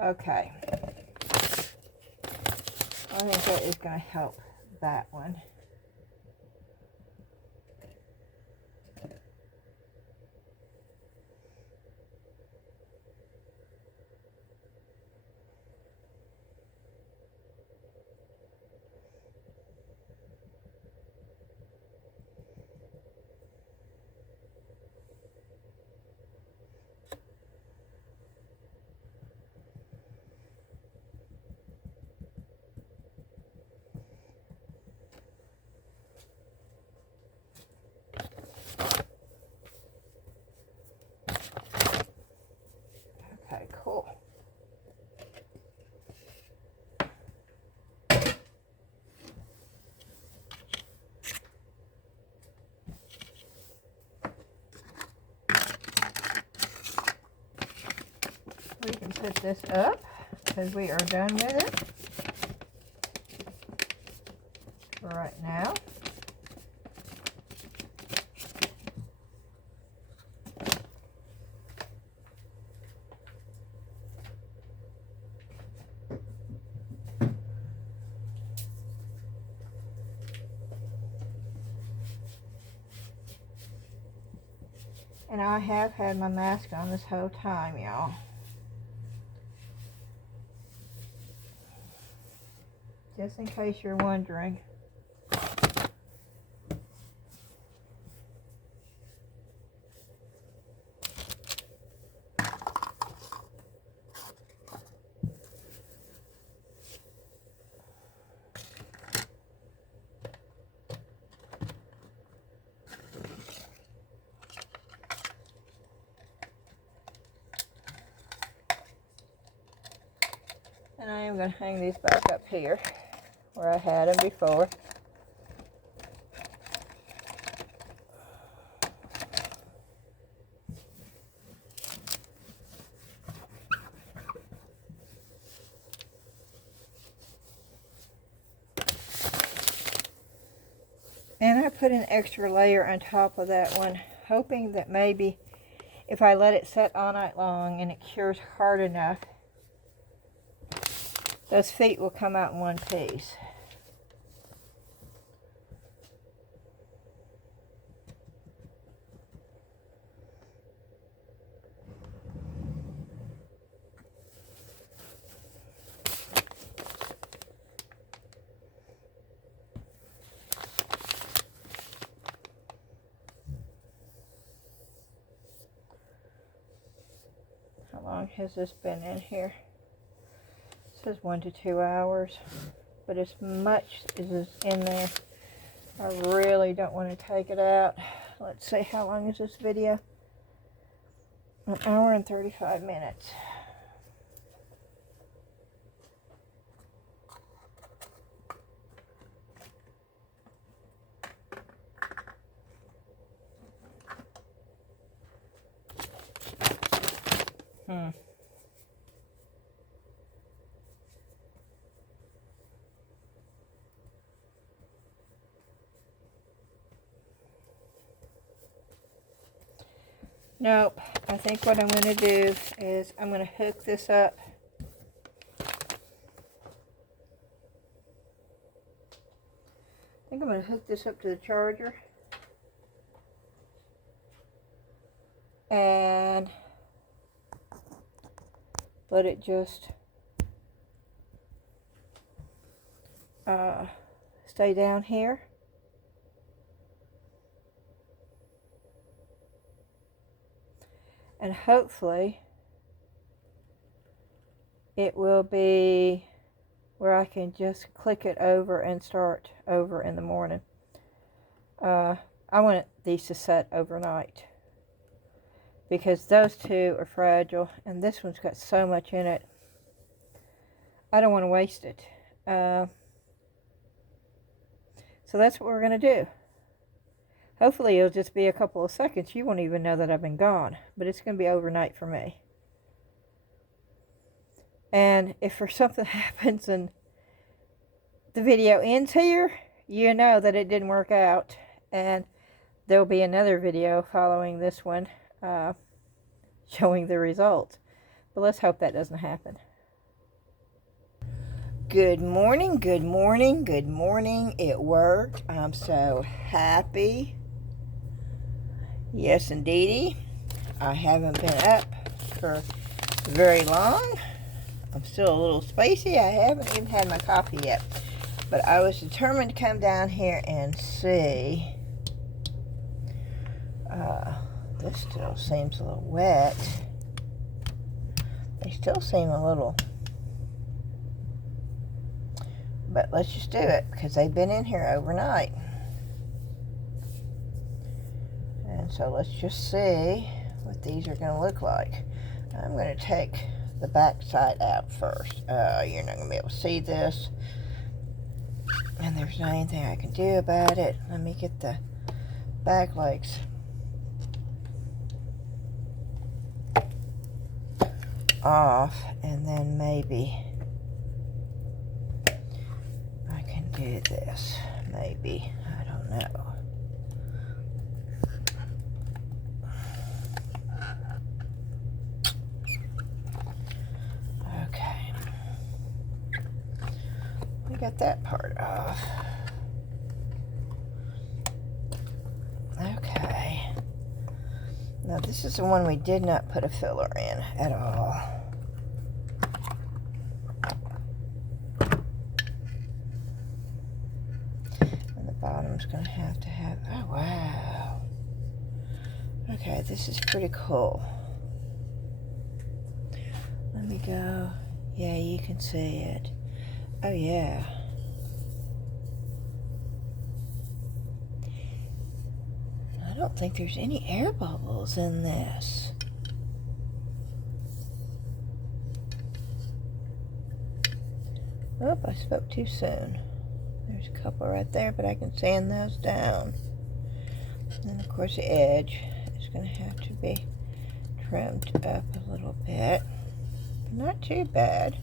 Okay. I think that is going to help that one. Okay, cool. We can put this up because we are done with it for right now. And I have had my mask on this whole time, y'all. Just in case you're wondering. And I am going to hang these back up here where I had them before. And I put an extra layer on top of that one, hoping that maybe if I let it set all night long and it cures hard enough, those feet will come out in one piece. How long has this been in here? It says 1 to 2 hours, but as much as is in there, I really don't want to take it out. Let's see, how long is this video? 1 hour and 35 minutes. Nope. I think what I'm going to do is I'm going to hook this up. I think I'm going to hook this up to the charger. And let it just stay down here. And hopefully it will be where I can just click it over and start over in the morning. I want these to set overnight because those two are fragile and this one's got so much in it. I don't want to waste it. So that's what we're going to do. Hopefully it'll just be a couple of seconds. You won't even know that I've been gone. But it's going to be overnight for me. And if for something happens and the video ends here, you know that it didn't work out. And there'll be another video following this one showing the results. But let's hope that doesn't happen. Good morning, good morning, good morning. It worked. I'm so happy. Yes, indeedy. I haven't been up for very long. I'm still a little spacey. I haven't even had my coffee yet. But I was determined to come down here and see. This still seems a little wet. They still seem a little... But let's just do it because they've been in here overnight. And so let's just see what these are going to look like. I'm going to take the back side out first. You're not going to be able to see this. And there's not anything I can do about it. Let me get the back legs off, and then maybe I can do this. Maybe. I don't know. Okay. We got that part off. Okay. Now this is the one we did not put a filler in at all. And the bottom's going to have, oh wow. Okay, this is pretty cool. Let me go. Yeah, you can see it. Oh yeah. I don't think there's any air bubbles in this. Oh, I spoke too soon. There's a couple right there, but I can sand those down. And of course the edge is going to have to be trimmed up a little bit. Not too bad.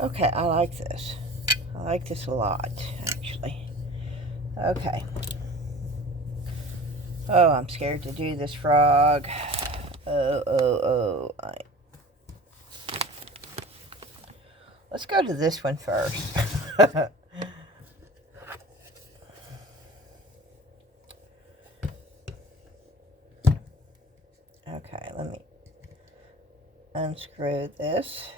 Okay, I like this. I like this a lot, actually. Okay. Oh, I'm scared to do this frog. Let's go to this one first. Okay, let me unscrew this.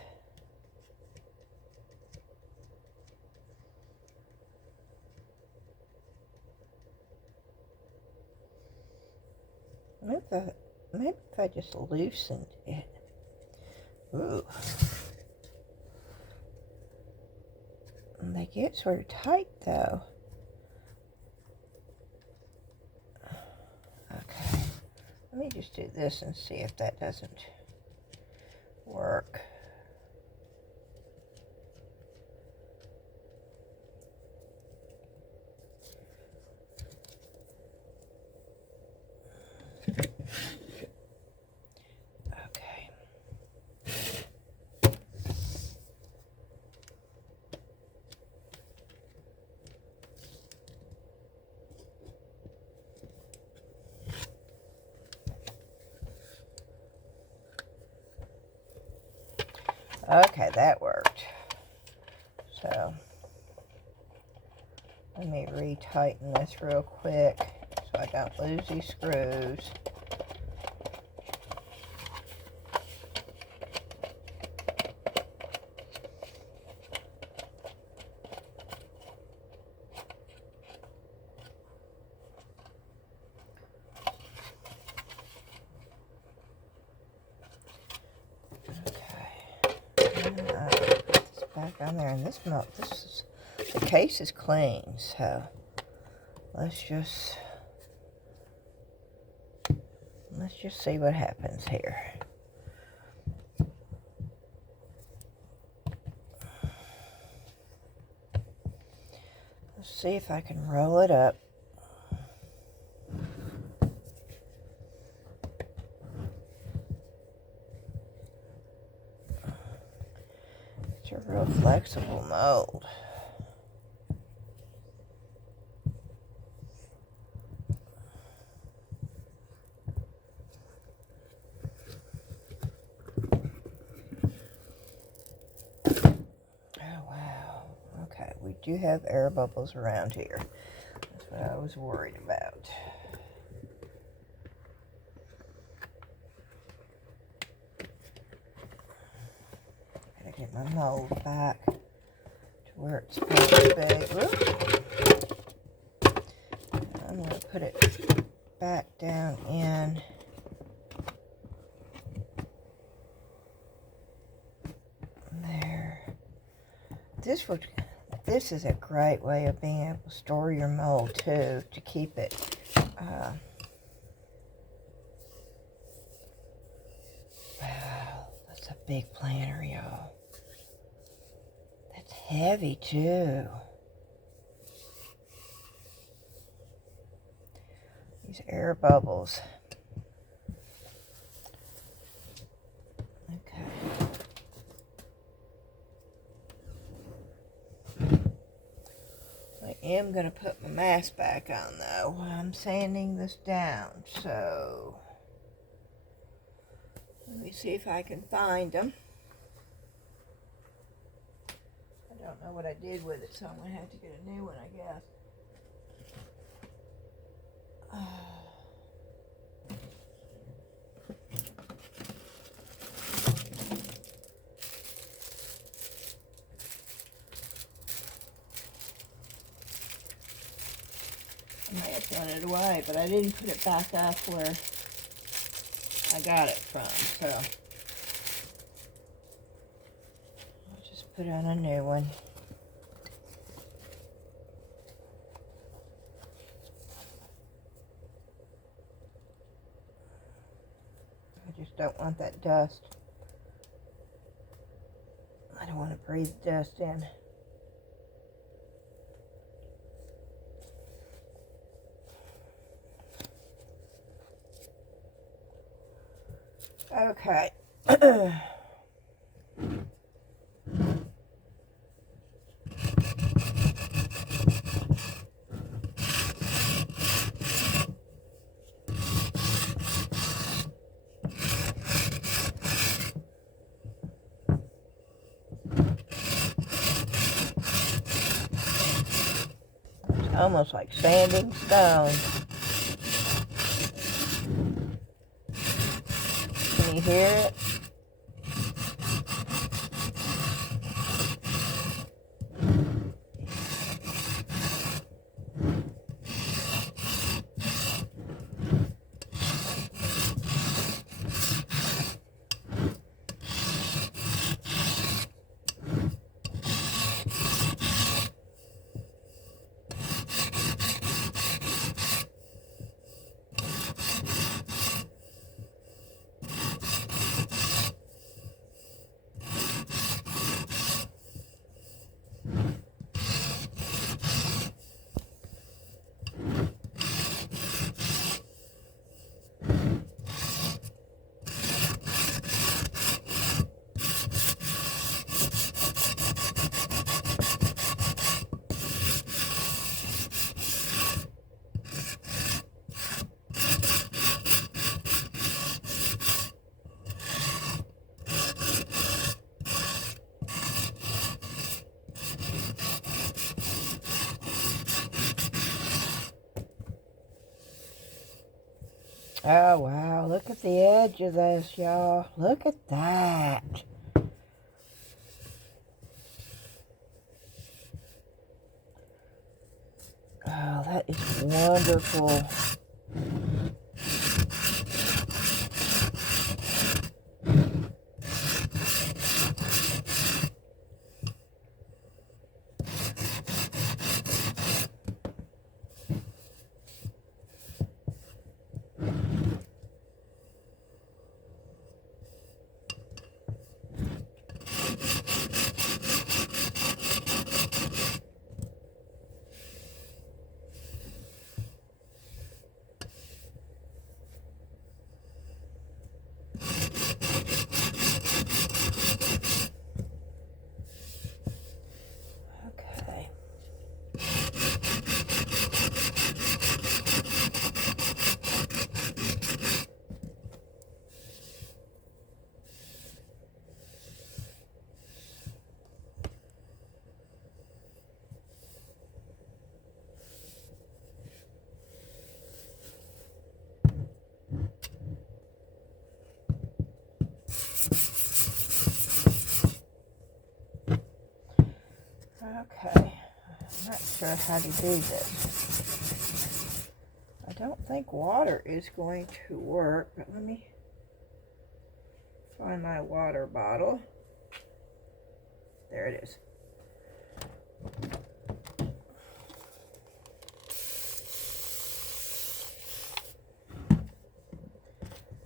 Maybe if I just loosened it. Ooh. And they get sort of tight though. Okay. Let me just do this and see if that doesn't work. Okay, that worked. So, let me retighten this real quick so I don't lose these screws. Back on there, and this is, the case is clean, so let's just see what happens here. Let's see if I can roll it up. It's a real flexible mold. do have air bubbles around here. That's what I was worried about. Gotta get my mold back to where it's supposed to be. Whoop. I'm going to put it back down in. There. This is a great way of being able to store your mold too, to keep it wow, that's a big planter, y'all. That's heavy too. These air bubbles. Okay. I am going to put my mask back on though while I'm sanding this down. So, let me see if I can find them. I don't know what I did with it, so I'm going to have to get a new one, I guess. I might have thrown it away, but I didn't put it back up where I got it from, so I'll just put on a new one. I just don't want that dust. I don't want to breathe dust in. Okay. It's almost like sanding stone. Can you hear it? Oh, wow. Look at the edge of this, y'all. Look at that. Oh, that is wonderful. Okay, I'm not sure how to do this. I don't think water is going to work, but let me find my water bottle. There it is.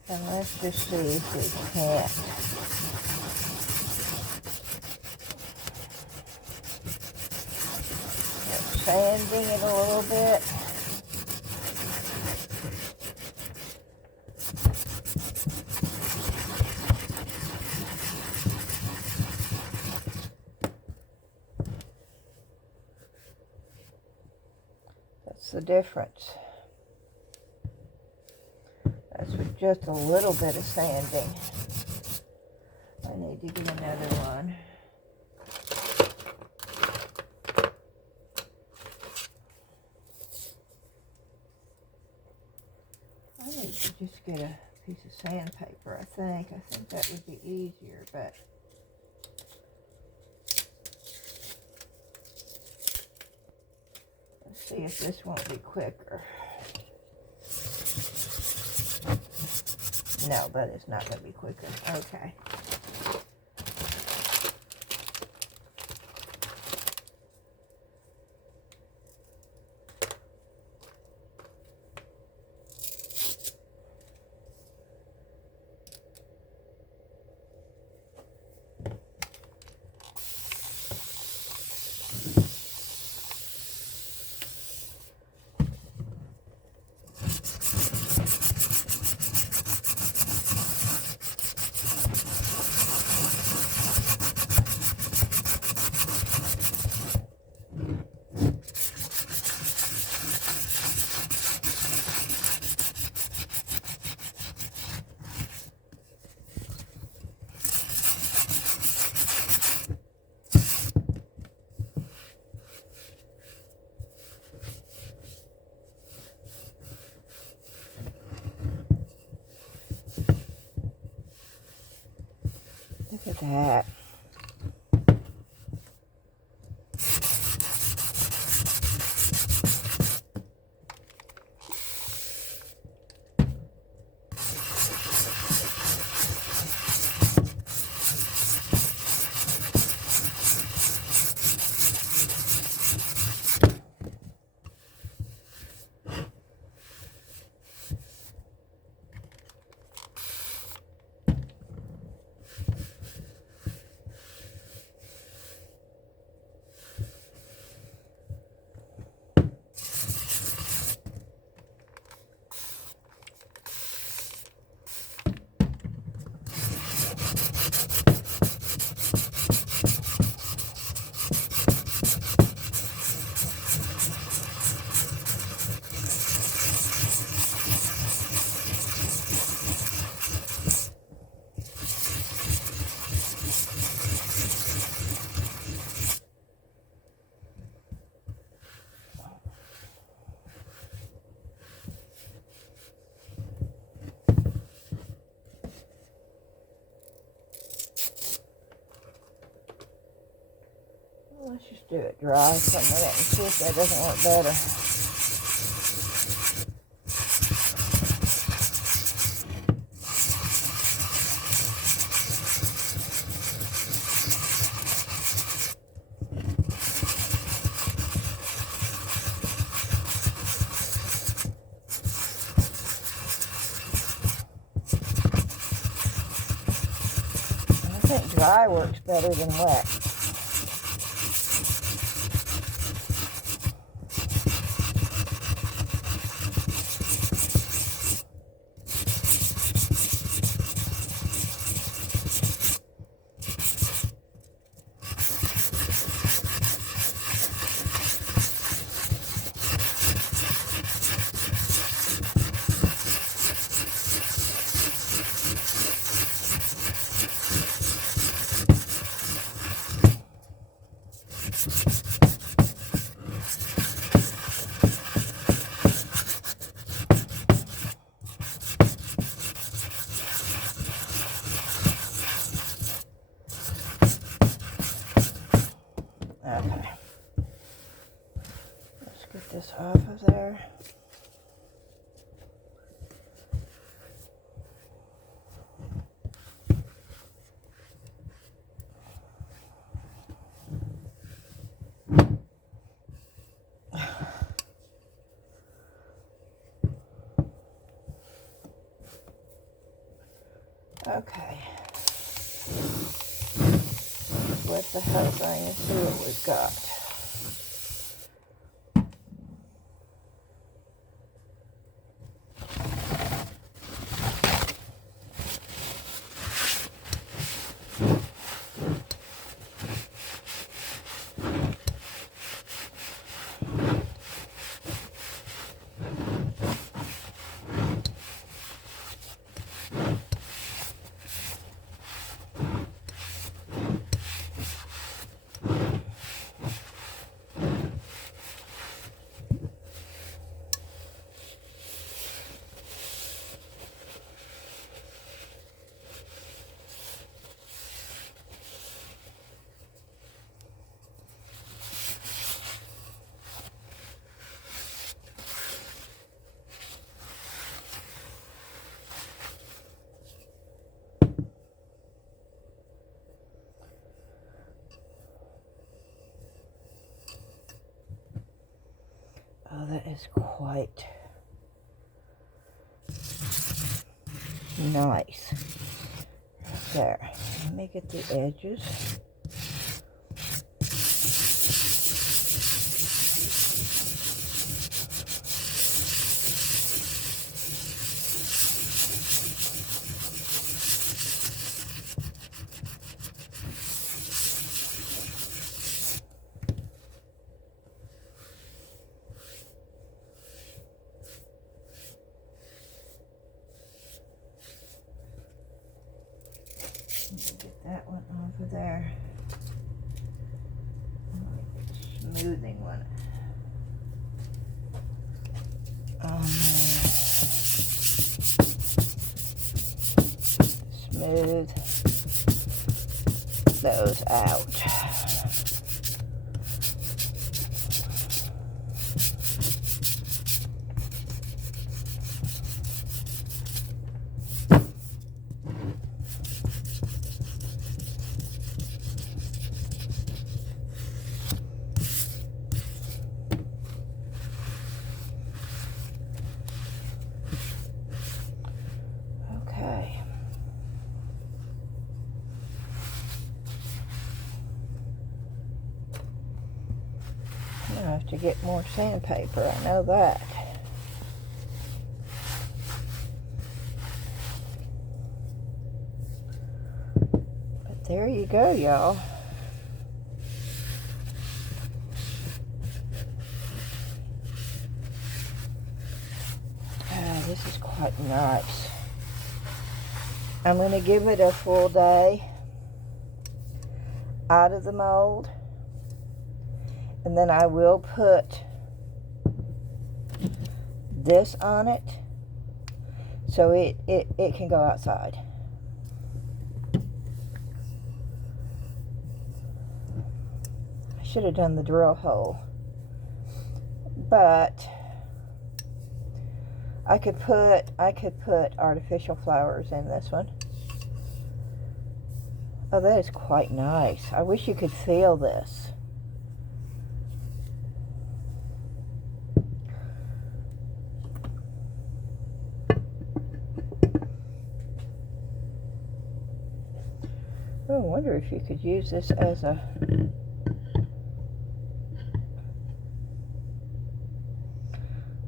And let's just see if we can't. Sanding it a little bit. That's the difference. That's with just a little bit of sanding. I need to get another one. I need to just get a piece of sandpaper, I think. I think that would be easier, but let's see if this won't be quicker. No, but it's not going to be quicker. Okay. Look at that. Let's just do it dry some of that and see if that doesn't work better. I think dry works better than wet. Okay. Flip the whole thing and see what we've got. Oh, that is quite nice. Right there. Let me get the edges. Get that one over there. Smoothing one. Smooth those out. Okay. I have to get more sandpaper, I know that. But there you go, y'all. This is quite nice. I'm going to give it a full day out of the mold, and then I will put this on it so it can go outside. I should have done the drill hole, but I could put artificial flowers in this one. Oh, that is quite nice. I wish you could feel this. Oh, I wonder if you could use this as a...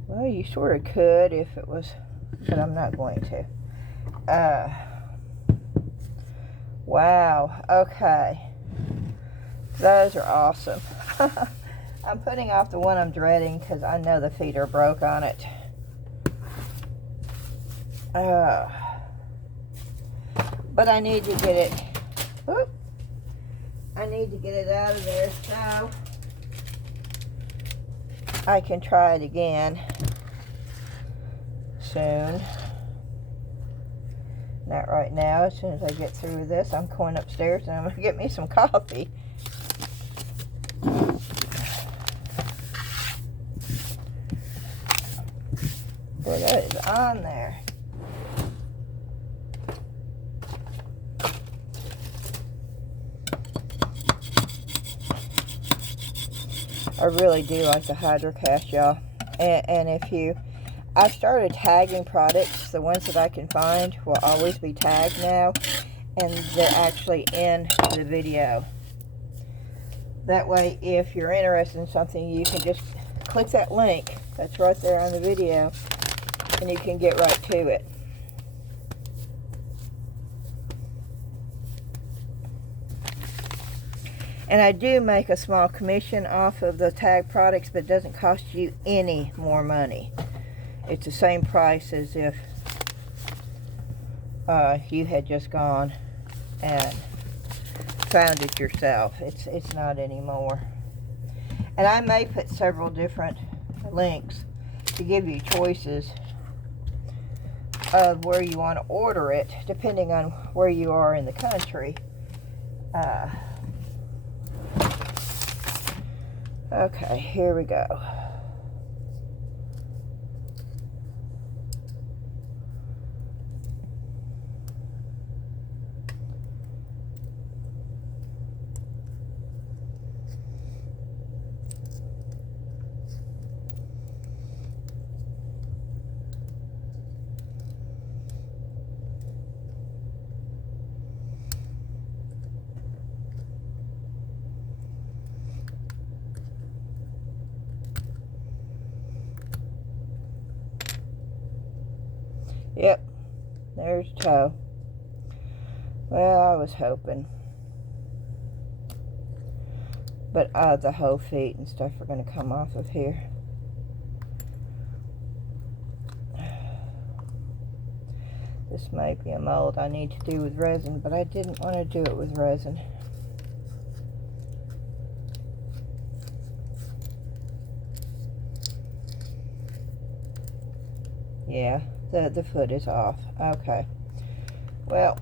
Well, you sort of could if it was, but I'm not going to. Wow, okay. Those are awesome. I'm putting off the one I'm dreading because I know the feet are broke on it. But I need to get it. Whoop, I need to get it out of there so I can try it again soon. Not right now. As soon as I get through this, I'm going upstairs and I'm going to get me some coffee. Boy, that is on there. I really do like the Hydro Cast, y'all. And if you, I've started tagging products. The ones that I can find will always be tagged now, and they're actually in the video. That way, if you're interested in something, you can just click that link that's right there on the video, and you can get right to it. And I do make a small commission off of the tag products, but it doesn't cost you any more money. It's the same price as if you had just gone and found it yourself. It's not anymore. And I may put several different links to give you choices of where you want to order it, depending on where you are in the country. Okay, here we go. Yep, there's toe. Well, I was hoping. But the whole feet and stuff are going to come off of here. This might be a mold I need to do with resin, but I didn't want to do it with resin. Yeah, the foot is off. Okay. Well,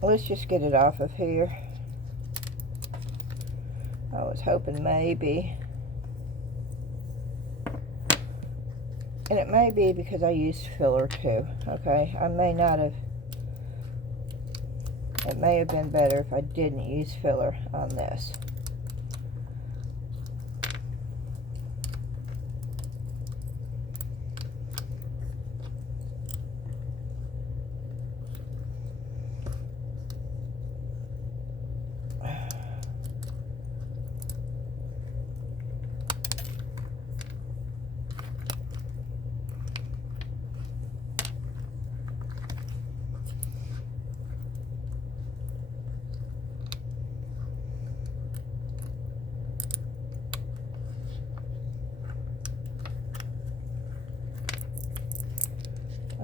let's just get it off of here. I was hoping maybe. And it may be because I used filler too. Okay, I may not have. It may have been better if I didn't use filler on this.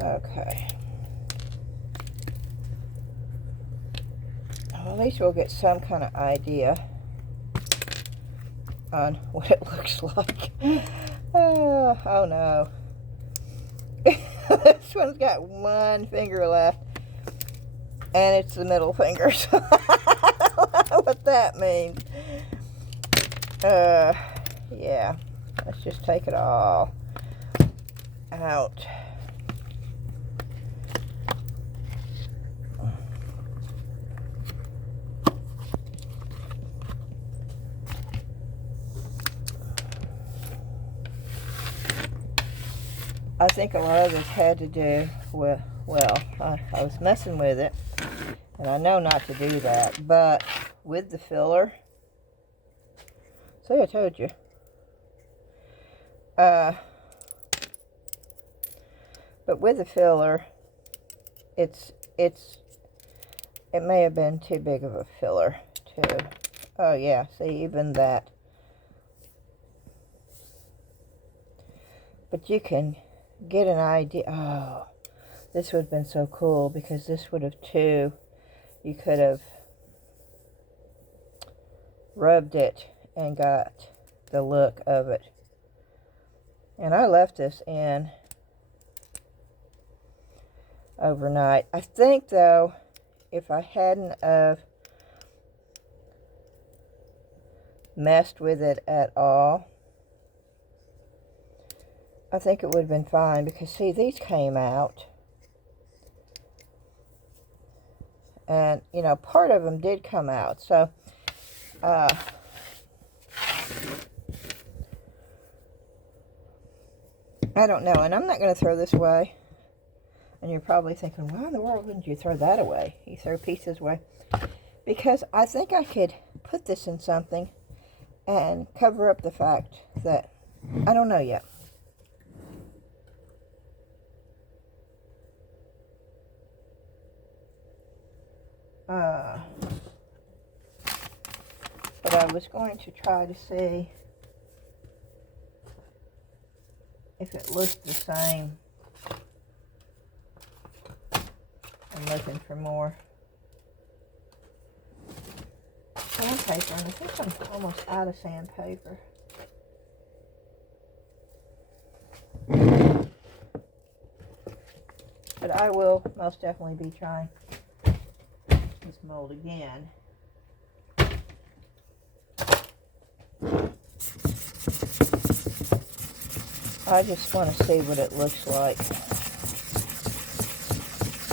Okay. Well, at least we'll get some kind of idea on what it looks like. Oh no. This one's got one finger left, and it's the middle finger. So I don't know what that means. Yeah. Let's just take it all out. I think a lot of this had to do with, well, I was messing with it, and I know not to do that, but with the filler, see, I told you, but with the filler, it may have been too big of a filler, too. Oh, yeah, see, even that. But you can get an idea. Oh, this would have been so cool, because this would have too, you could have rubbed it and got the look of it. And I left this in overnight. I think though, if I hadn't of messed with it at all, I think it would have been fine, because see, these came out, and you know, part of them did come out, so I don't know, and I'm not going to throw this away. And you're probably thinking, why in the world wouldn't you throw that away? You throw pieces away. Because I think I could put this in something and cover up the fact that I don't know yet. But I was going to try to see if it looked the same. I'm looking for more sandpaper, and I think I'm almost out of sandpaper. But I will most definitely be trying this mold again. I just want to see what it looks like.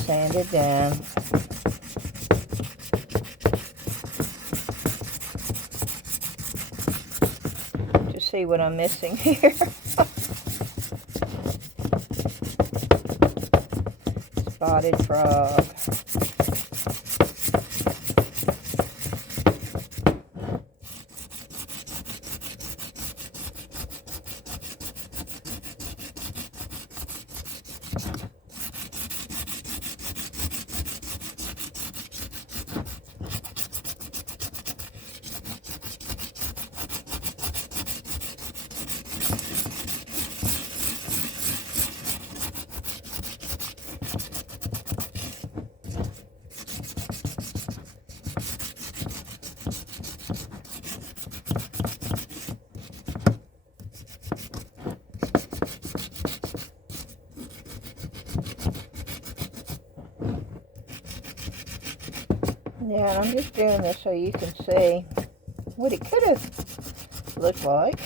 Sand it down. Just see what I'm missing here. Spotted frog. Yeah, and I'm just doing this so you can see what it could have looked like.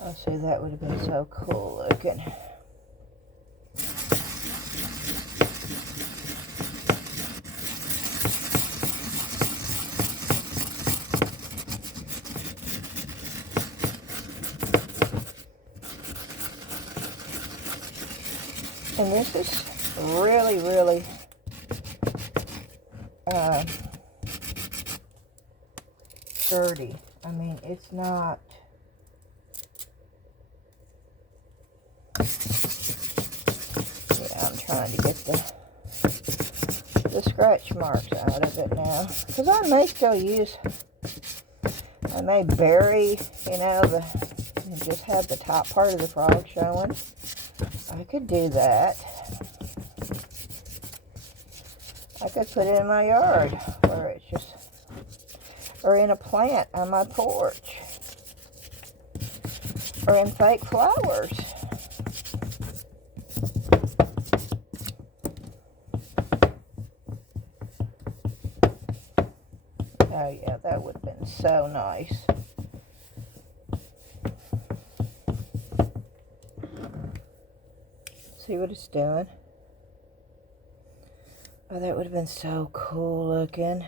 Oh, see, that would have been so cool looking. And this is really, really sturdy. I mean, it's not... Yeah, I'm trying to get the scratch marks out of it now. Because I may still use... I may bury, you know, and just have the top part of the frog showing. I could do that. I could put it in my yard where it's just, or in a plant on my porch, or in fake flowers. Oh yeah, that would have been so nice. See what it's doing? Oh, that would have been so cool looking.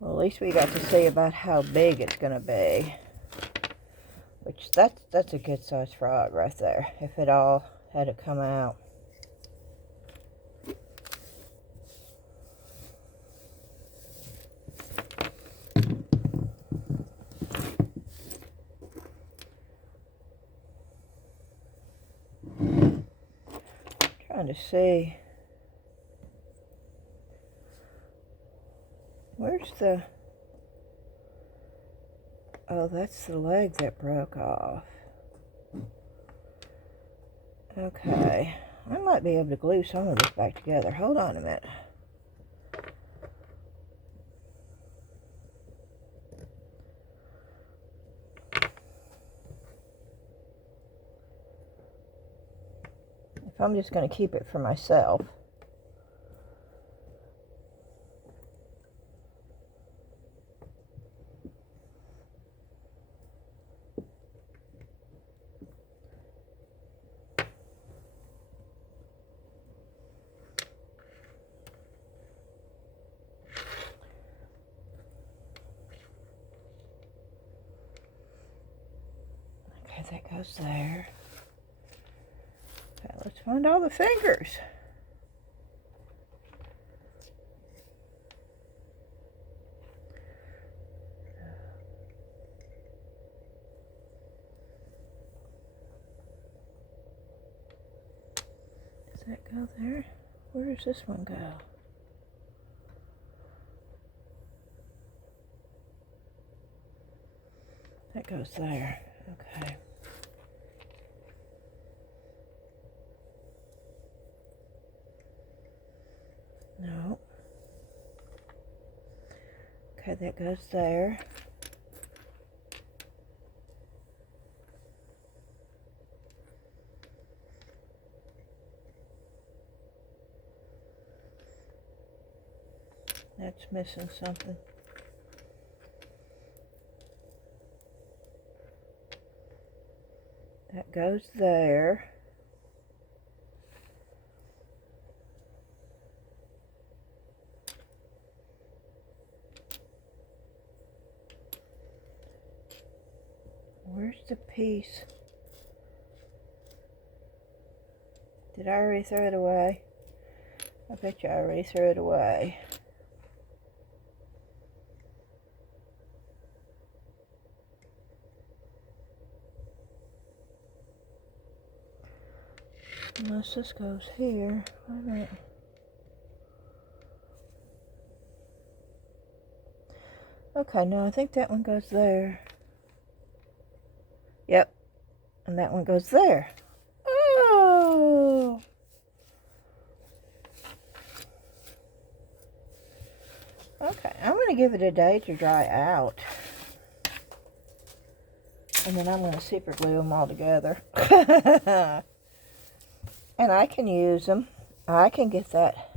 Well, at least we got to see about how big it's going to be. Which, that's a good sized frog right there, if it all had to come out. Trying to see. Where's the... Oh, that's the leg that broke off. Okay. I might be able to glue some of this back together. Hold on a minute. if I'm just going to keep it for myself. Okay, that goes there. Okay, let's find all the fingers. Does that go there? Where does this one go? That goes there. Okay. No. Okay, that goes there. That's missing something. That goes there. Where's the piece? Did I already throw it away? I bet you I already threw it away. Unless this goes here. Wait a minute. Okay, no, I think that one goes there. Yep. And that one goes there. Oh! Okay, I'm going to give it a day to dry out. And then I'm going to super glue them all together. And I can use them. I can get that.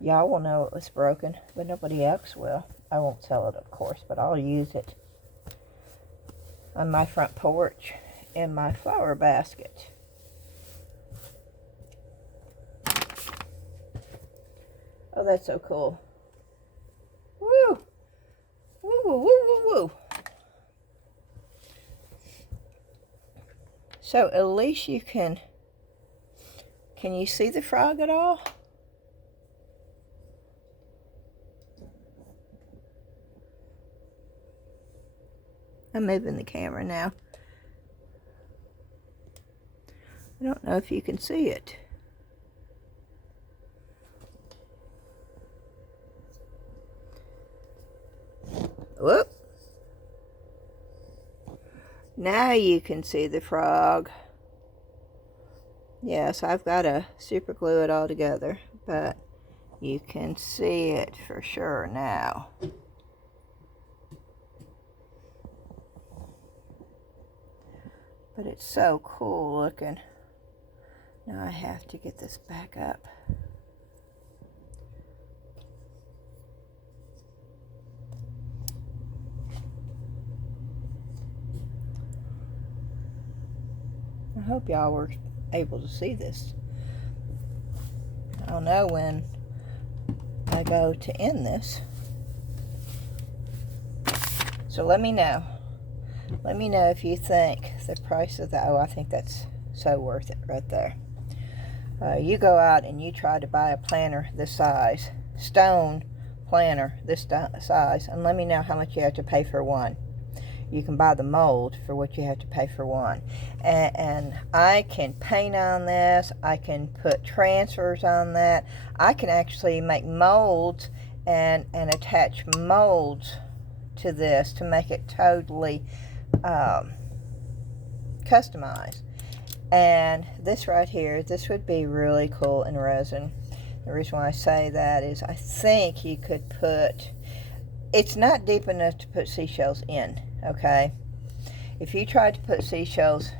Y'all will know it was broken, but nobody else will. I won't sell it, of course, but I'll use it on my front porch in my flower basket. Oh, that's so cool. Woo! Woo, woo, woo, woo, woo. So at least you can you see the frog at all? I'm moving the camera now. I don't know if you can see it. Whoop. Now you can see the frog. Yes, I've got to super glue it all together, but you can see it for sure now. But it's so cool looking. Now I have to get this back up. I hope y'all were able to see this. I don't know when I go to end this. So let me know. Let me know if you think the price of the, oh, I think that's so worth it right there. You go out and you try to buy a planner this size, stone planner this size, and let me know how much you have to pay for one. You can buy the mold for what you have to pay for one. And I can paint on this. I can put transfers on that. I can actually make molds and attach molds to this to make it totally customized. And this right here, this would be really cool in resin. The reason why I say that is I think you could put, it's not deep enough to put seashells in, okay? If you tried to put seashells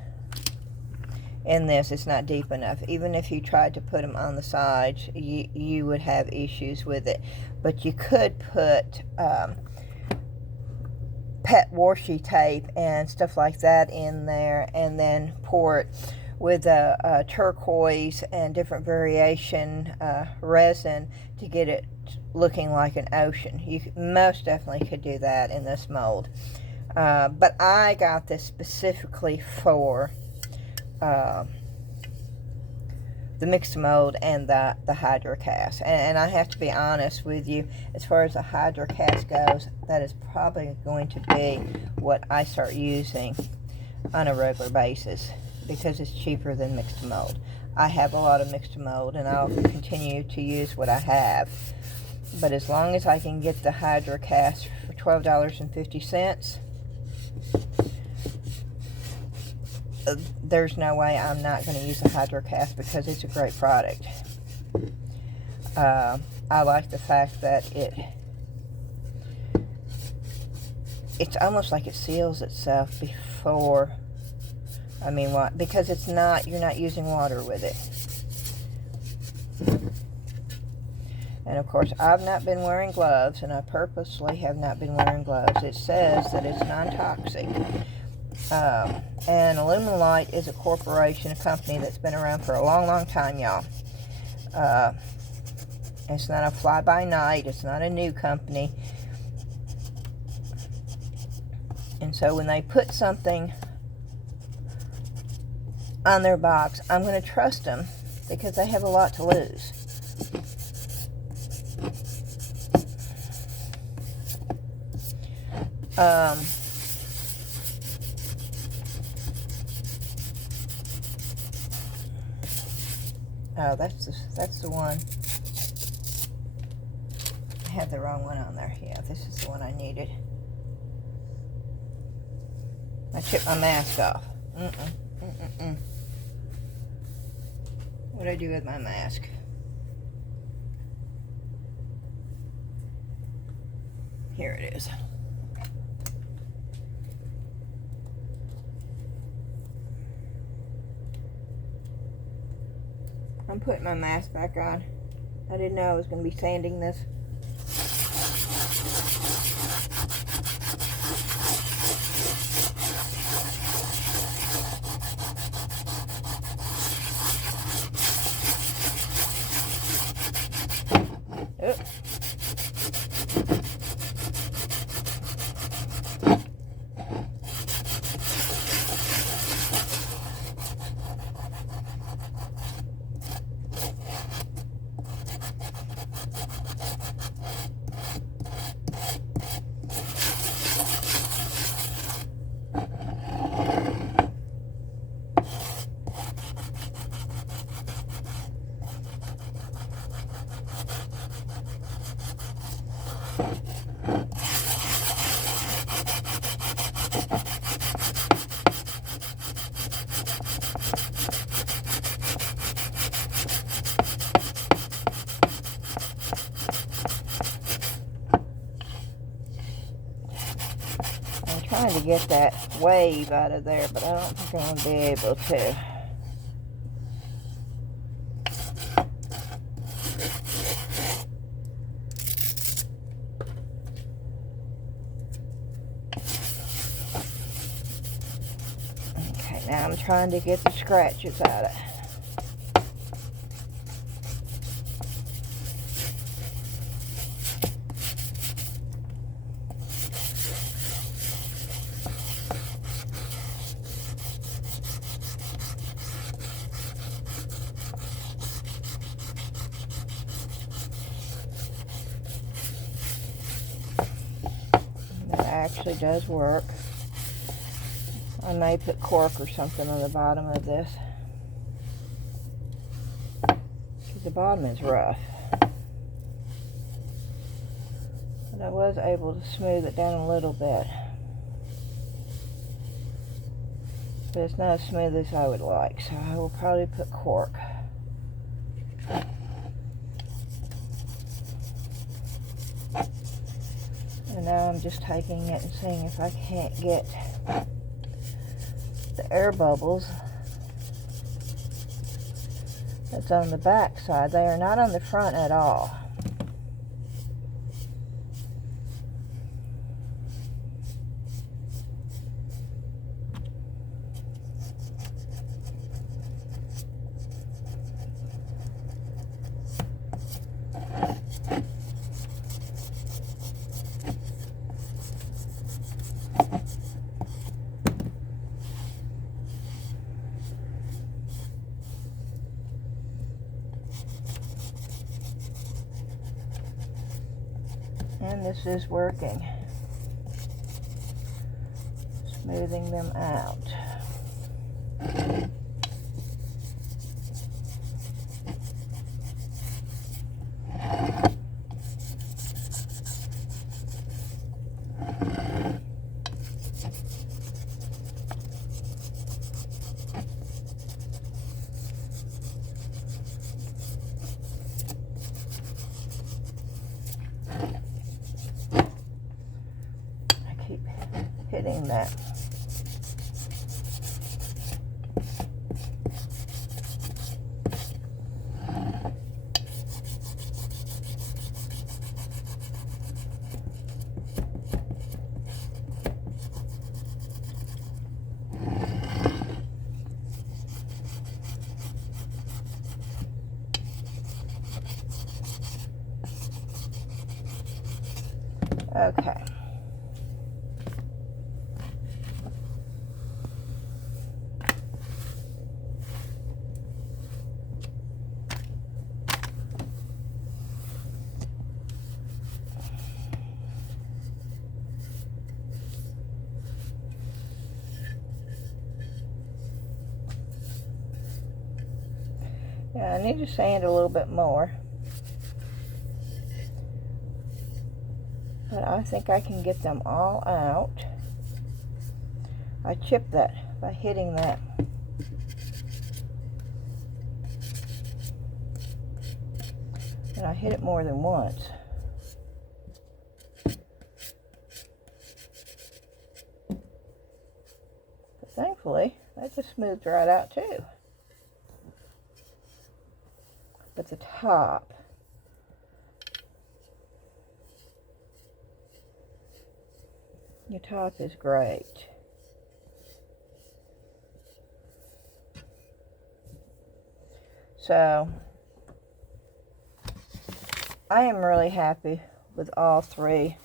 in this, it's not deep enough. Even if you tried to put them on the sides, you would have issues with it. But you could put pet washi tape and stuff like that in there, and then pour it with a turquoise and different variation resin to get it looking like an ocean. You most definitely could do that in this mold. But I got this specifically for the mixed mold and the hydrocast. And I have to be honest with you, as far as the hydrocast goes, that is probably going to be what I start using on a regular basis, because it's cheaper than mixed mold. I have a lot of mixed mold, and I'll continue to use what I have. But as long as I can get the hydrocast for $12.50, there's no way I'm not going to use the hydrocast, because it's a great product. I like the fact that it's almost like it seals itself before, because it's not, you're not using water with it. And of course, I've not been wearing gloves, and I purposely have not been wearing gloves. It says that it's non-toxic. And Aluminite is a corporation, a company that's been around for a long, long time, y'all. It's not a fly-by-night. It's not a new company. And so when they put something on their box, I'm going to trust them, because they have a lot to lose. Oh, that's the one. I had the wrong one on there. Yeah, this is the one I needed. I chipped my mask off. What did I do with my mask? Here it is. I'm putting my mask back on. I didn't know I was going to be sanding this. Trying to get that wave out of there, but I don't think I'm going to be able to. Okay, now I'm trying to get the scratches out of it. Actually does work. I may put cork or something on the bottom of this, because the bottom is rough. But I was able to smooth it down a little bit, but it's not as smooth as I would like, so I will probably put cork. And now I'm just taking it and seeing if I can't get the air bubbles that's on the back side. They are not on the front at all. And this is working. Smoothing them out. Hitting that. Okay. Yeah, I need to sand a little bit more. But I think I can get them all out. I chipped that by hitting that. And I hit it more than once. But thankfully, that just smoothed right out too. But the top, your top is great. So, I am really happy with all three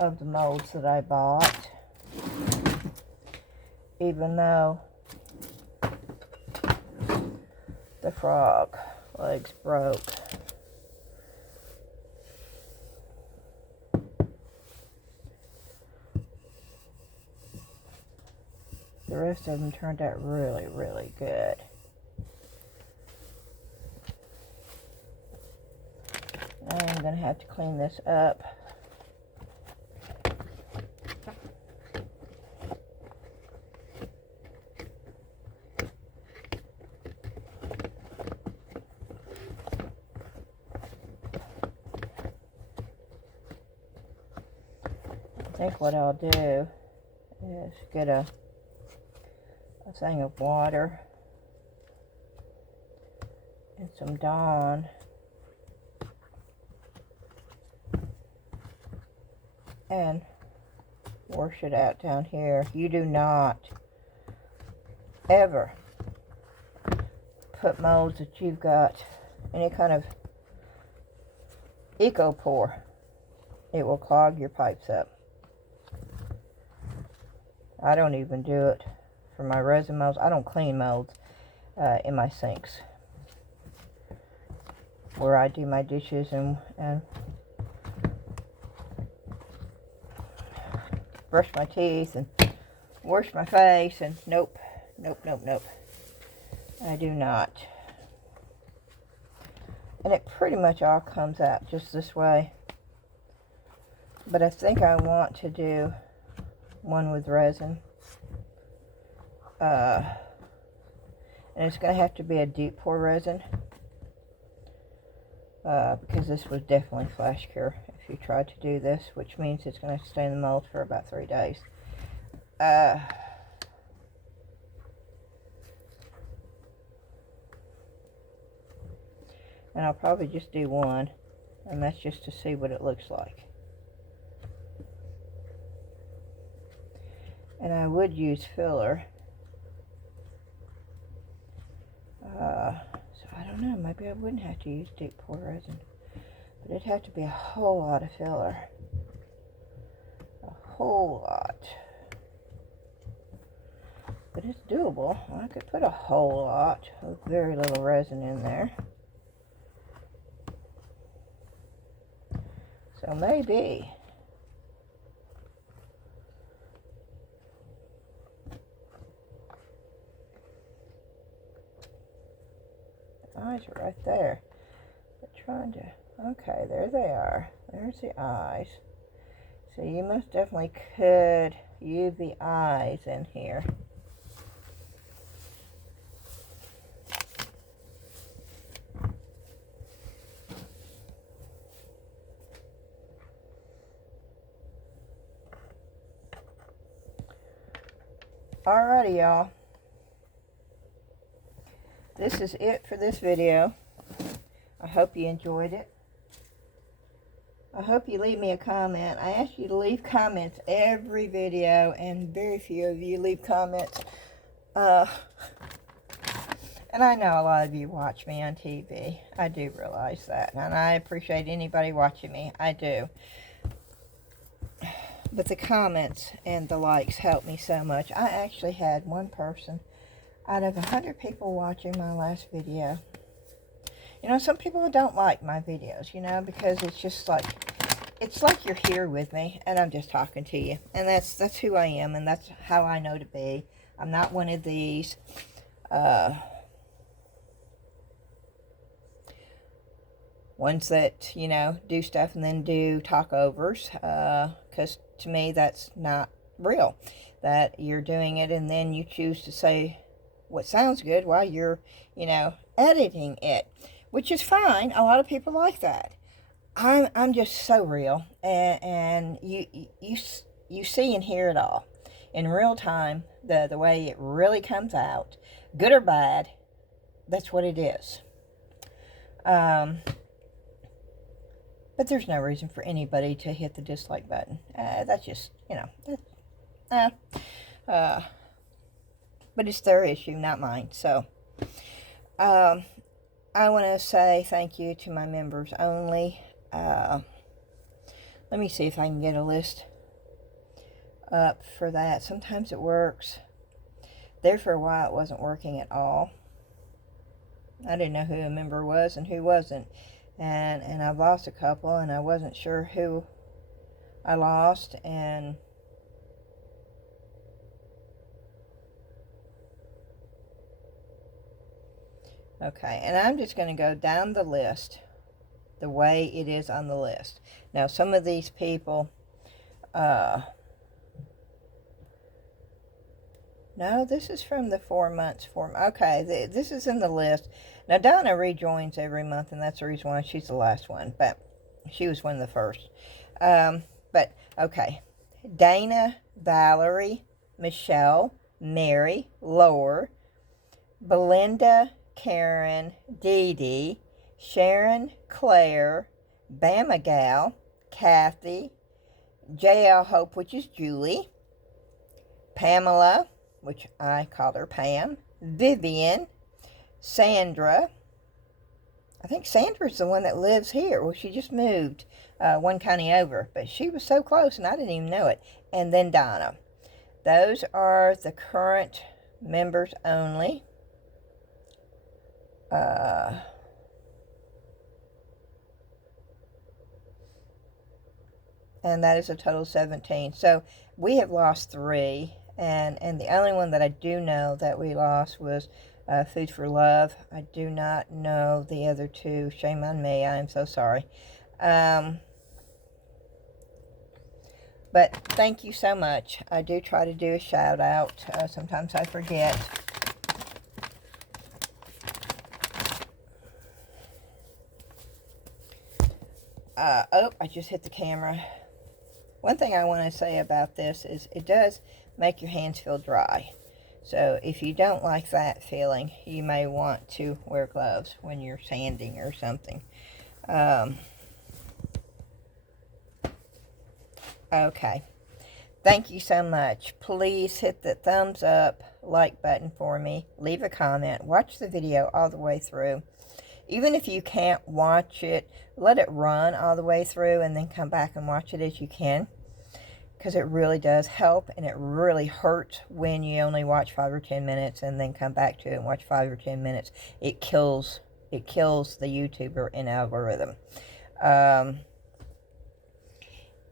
of the molds that I bought. Even though the frog legs broke. The rest of them turned out really, really good. I'm going to have to clean this up. I think what I'll do is get a thing of water and some Dawn and wash it out down here. You do not ever put molds that you've got any kind of eco pore. It will clog your pipes up. I don't even do it for my resin molds. I don't clean molds in my sinks where I do my dishes and brush my teeth and wash my face, and nope. I do not. And it pretty much all comes out just this way. But I think I want to do one with resin. And it's going to have to be a deep pour resin. Because this was definitely flash cure if you tried to do this, which means it's going to stay in the mold for about 3 days. And I'll probably just do one, and that's just to see what it looks like. And I would use filler. So I don't know, maybe I wouldn't have to use deep pour resin. But it'd have to be a whole lot of filler. A whole lot. But it's doable. I could put a whole lot of very little resin in there. So maybe. The eyes are right there. But trying to, okay, there they are. There's the eyes. So you most definitely could use the eyes in here. Alrighty, y'all. This is it for this video. I hope you enjoyed it. I hope you leave me a comment. I ask you to leave comments every video, and very few of you leave comments. And I know a lot of you watch me on TV. I do realize that, and I appreciate anybody watching me. I do. But the comments and the likes help me so much. I actually had one person out of 100 people watching my last video. You know, some people don't like my videos, you know, because it's just like, it's like you're here with me and I'm just talking to you. And that's who I am, and that's how I know to be. I'm not one of these ones that, you know, do stuff and then do talkovers, because to me that's not real. That you're doing it and then you choose to say what sounds good while you're, you know, editing it, which is fine. A lot of people like that. I'm just so real, and you see and hear it all in real time, the way it really comes out, good or bad. That's what it is. But there's no reason for anybody to hit the dislike button. That's just, you know, but it's their issue, not mine. So, I want to say thank you to my members only. Let me see if I can get a list up for that. Sometimes it works. There for a while it wasn't working at all. I didn't know who a member was and who wasn't. And I've lost a couple, and I wasn't sure who I lost. And okay, and I'm just going to go down the list the way it is on the list. Now, some of these people, no, this is from the 4 months. Okay, this is in the list. Now, Donna rejoins every month, and that's the reason why she's the last one, but she was one of the first. But, okay, Dana, Valerie, Michelle, Mary, Laura, Belinda, Karen, Dee Dee, Sharon, Claire, Bama Gal, Kathy, JL Hope, which is Julie, Pamela, which I call her Pam, Vivian, Sandra. I think Sandra's the one that lives here. Well, she just moved one county over, but she was so close and I didn't even know it. And then Donna. Those are the current members only. And that is a total of 17. So we have lost 3, and the only one that I do know that we lost was Food for Love. I do not know the other 2. Shame on me. I am so sorry. But thank you so much. I do try to do a shout out. Sometimes I forget. Oh, I just hit the camera. One thing I want to say about this is it does make your hands feel dry. So if you don't like that feeling, you may want to wear gloves when you're sanding or something. Okay. Thank you so much. Please hit the thumbs up, like button for me. Leave a comment. Watch the video all the way through. Even if you can't watch it, let it run all the way through and then come back and watch it as you can. Because it really does help, and it really hurts when you only watch 5 or 10 minutes and then come back to it and watch 5 or 10 minutes. It kills the YouTuber in algorithm.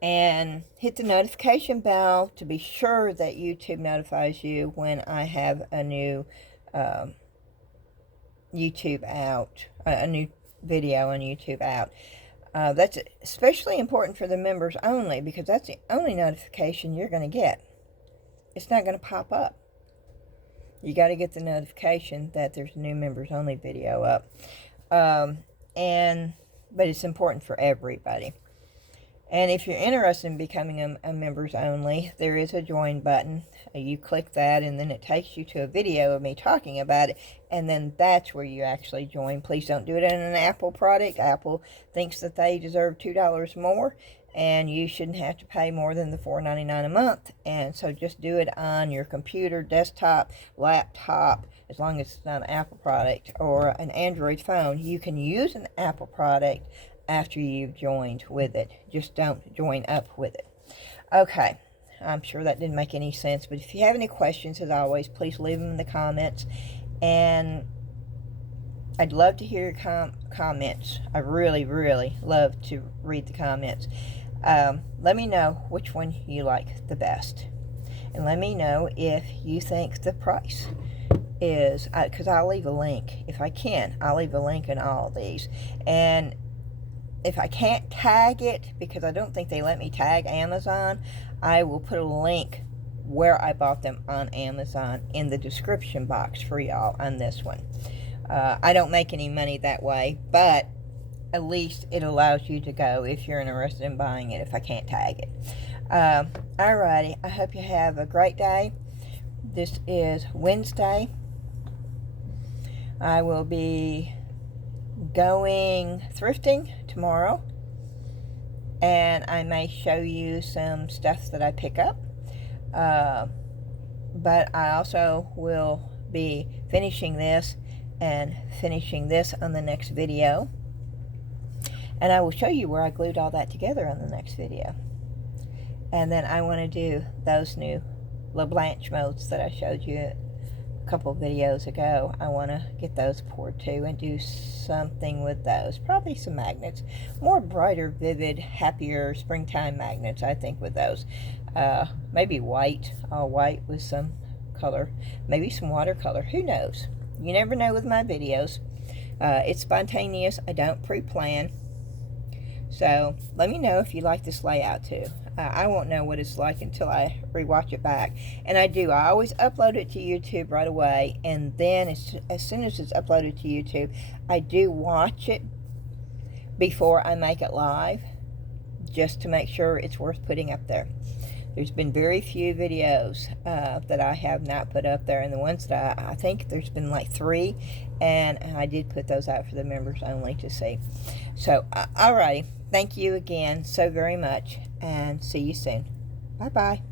And hit the notification bell to be sure that YouTube notifies you when I have a new YouTube out, a new video on YouTube out. That's especially important for the members only, because that's the only notification you're going to get. It's not going to pop up. You got to get the notification that there's a new members only video up. But it's important for everybody. And if you're interested in becoming a members only, there is a join button. You click that, and then it takes you to a video of me talking about it, and then that's where you actually join. Please don't do it in an Apple product. Apple thinks that they deserve $2 more, and you shouldn't have to pay more than the $4.99 a month. And so just do it on your computer, desktop, laptop, as long as it's not an Apple product, or an Android phone. You can use an Apple product after you've joined with it. Just don't join up with it. Okay, I'm sure that didn't make any sense, but if you have any questions, as always, please leave them in the comments, and I'd love to hear your comments. I really, really love to read the comments. Let me know which one you like the best, and let me know if you think the price is, because I'll leave a link. If I can, I'll leave a link in all of these, and if I can't tag it, because I don't think they let me tag Amazon, I will put a link where I bought them on Amazon in the description box for y'all on this one. I don't make any money that way, but at least it allows you to go if you're interested in buying it if I can't tag it. Alrighty, I hope you have a great day. This is Wednesday. I will be going thrifting tomorrow, and I may show you some stuff that I pick up, but I also will be finishing this and finishing this on the next video, and I will show you where I glued all that together on the next video. And then I want to do those new LeBlanc molds that I showed you a couple videos ago. I want to get those poured too and do something with those. Probably some magnets. More brighter, vivid, happier springtime magnets, I think, with those. Maybe white. All white with some color. Maybe some watercolor. Who knows? You never know with my videos. It's spontaneous. I don't pre-plan. So let me know if you like this layout too. I won't know what it's like until I rewatch it back. And I do. I always upload it to YouTube right away. And then as soon as it's uploaded to YouTube, I do watch it before I make it live, just to make sure it's worth putting up there. There's been very few videos that I have not put up there. And the ones that I think there's been like 3. And I did put those out for the members only to see. So, alrighty. Thank you again so very much, and see you soon. Bye-bye.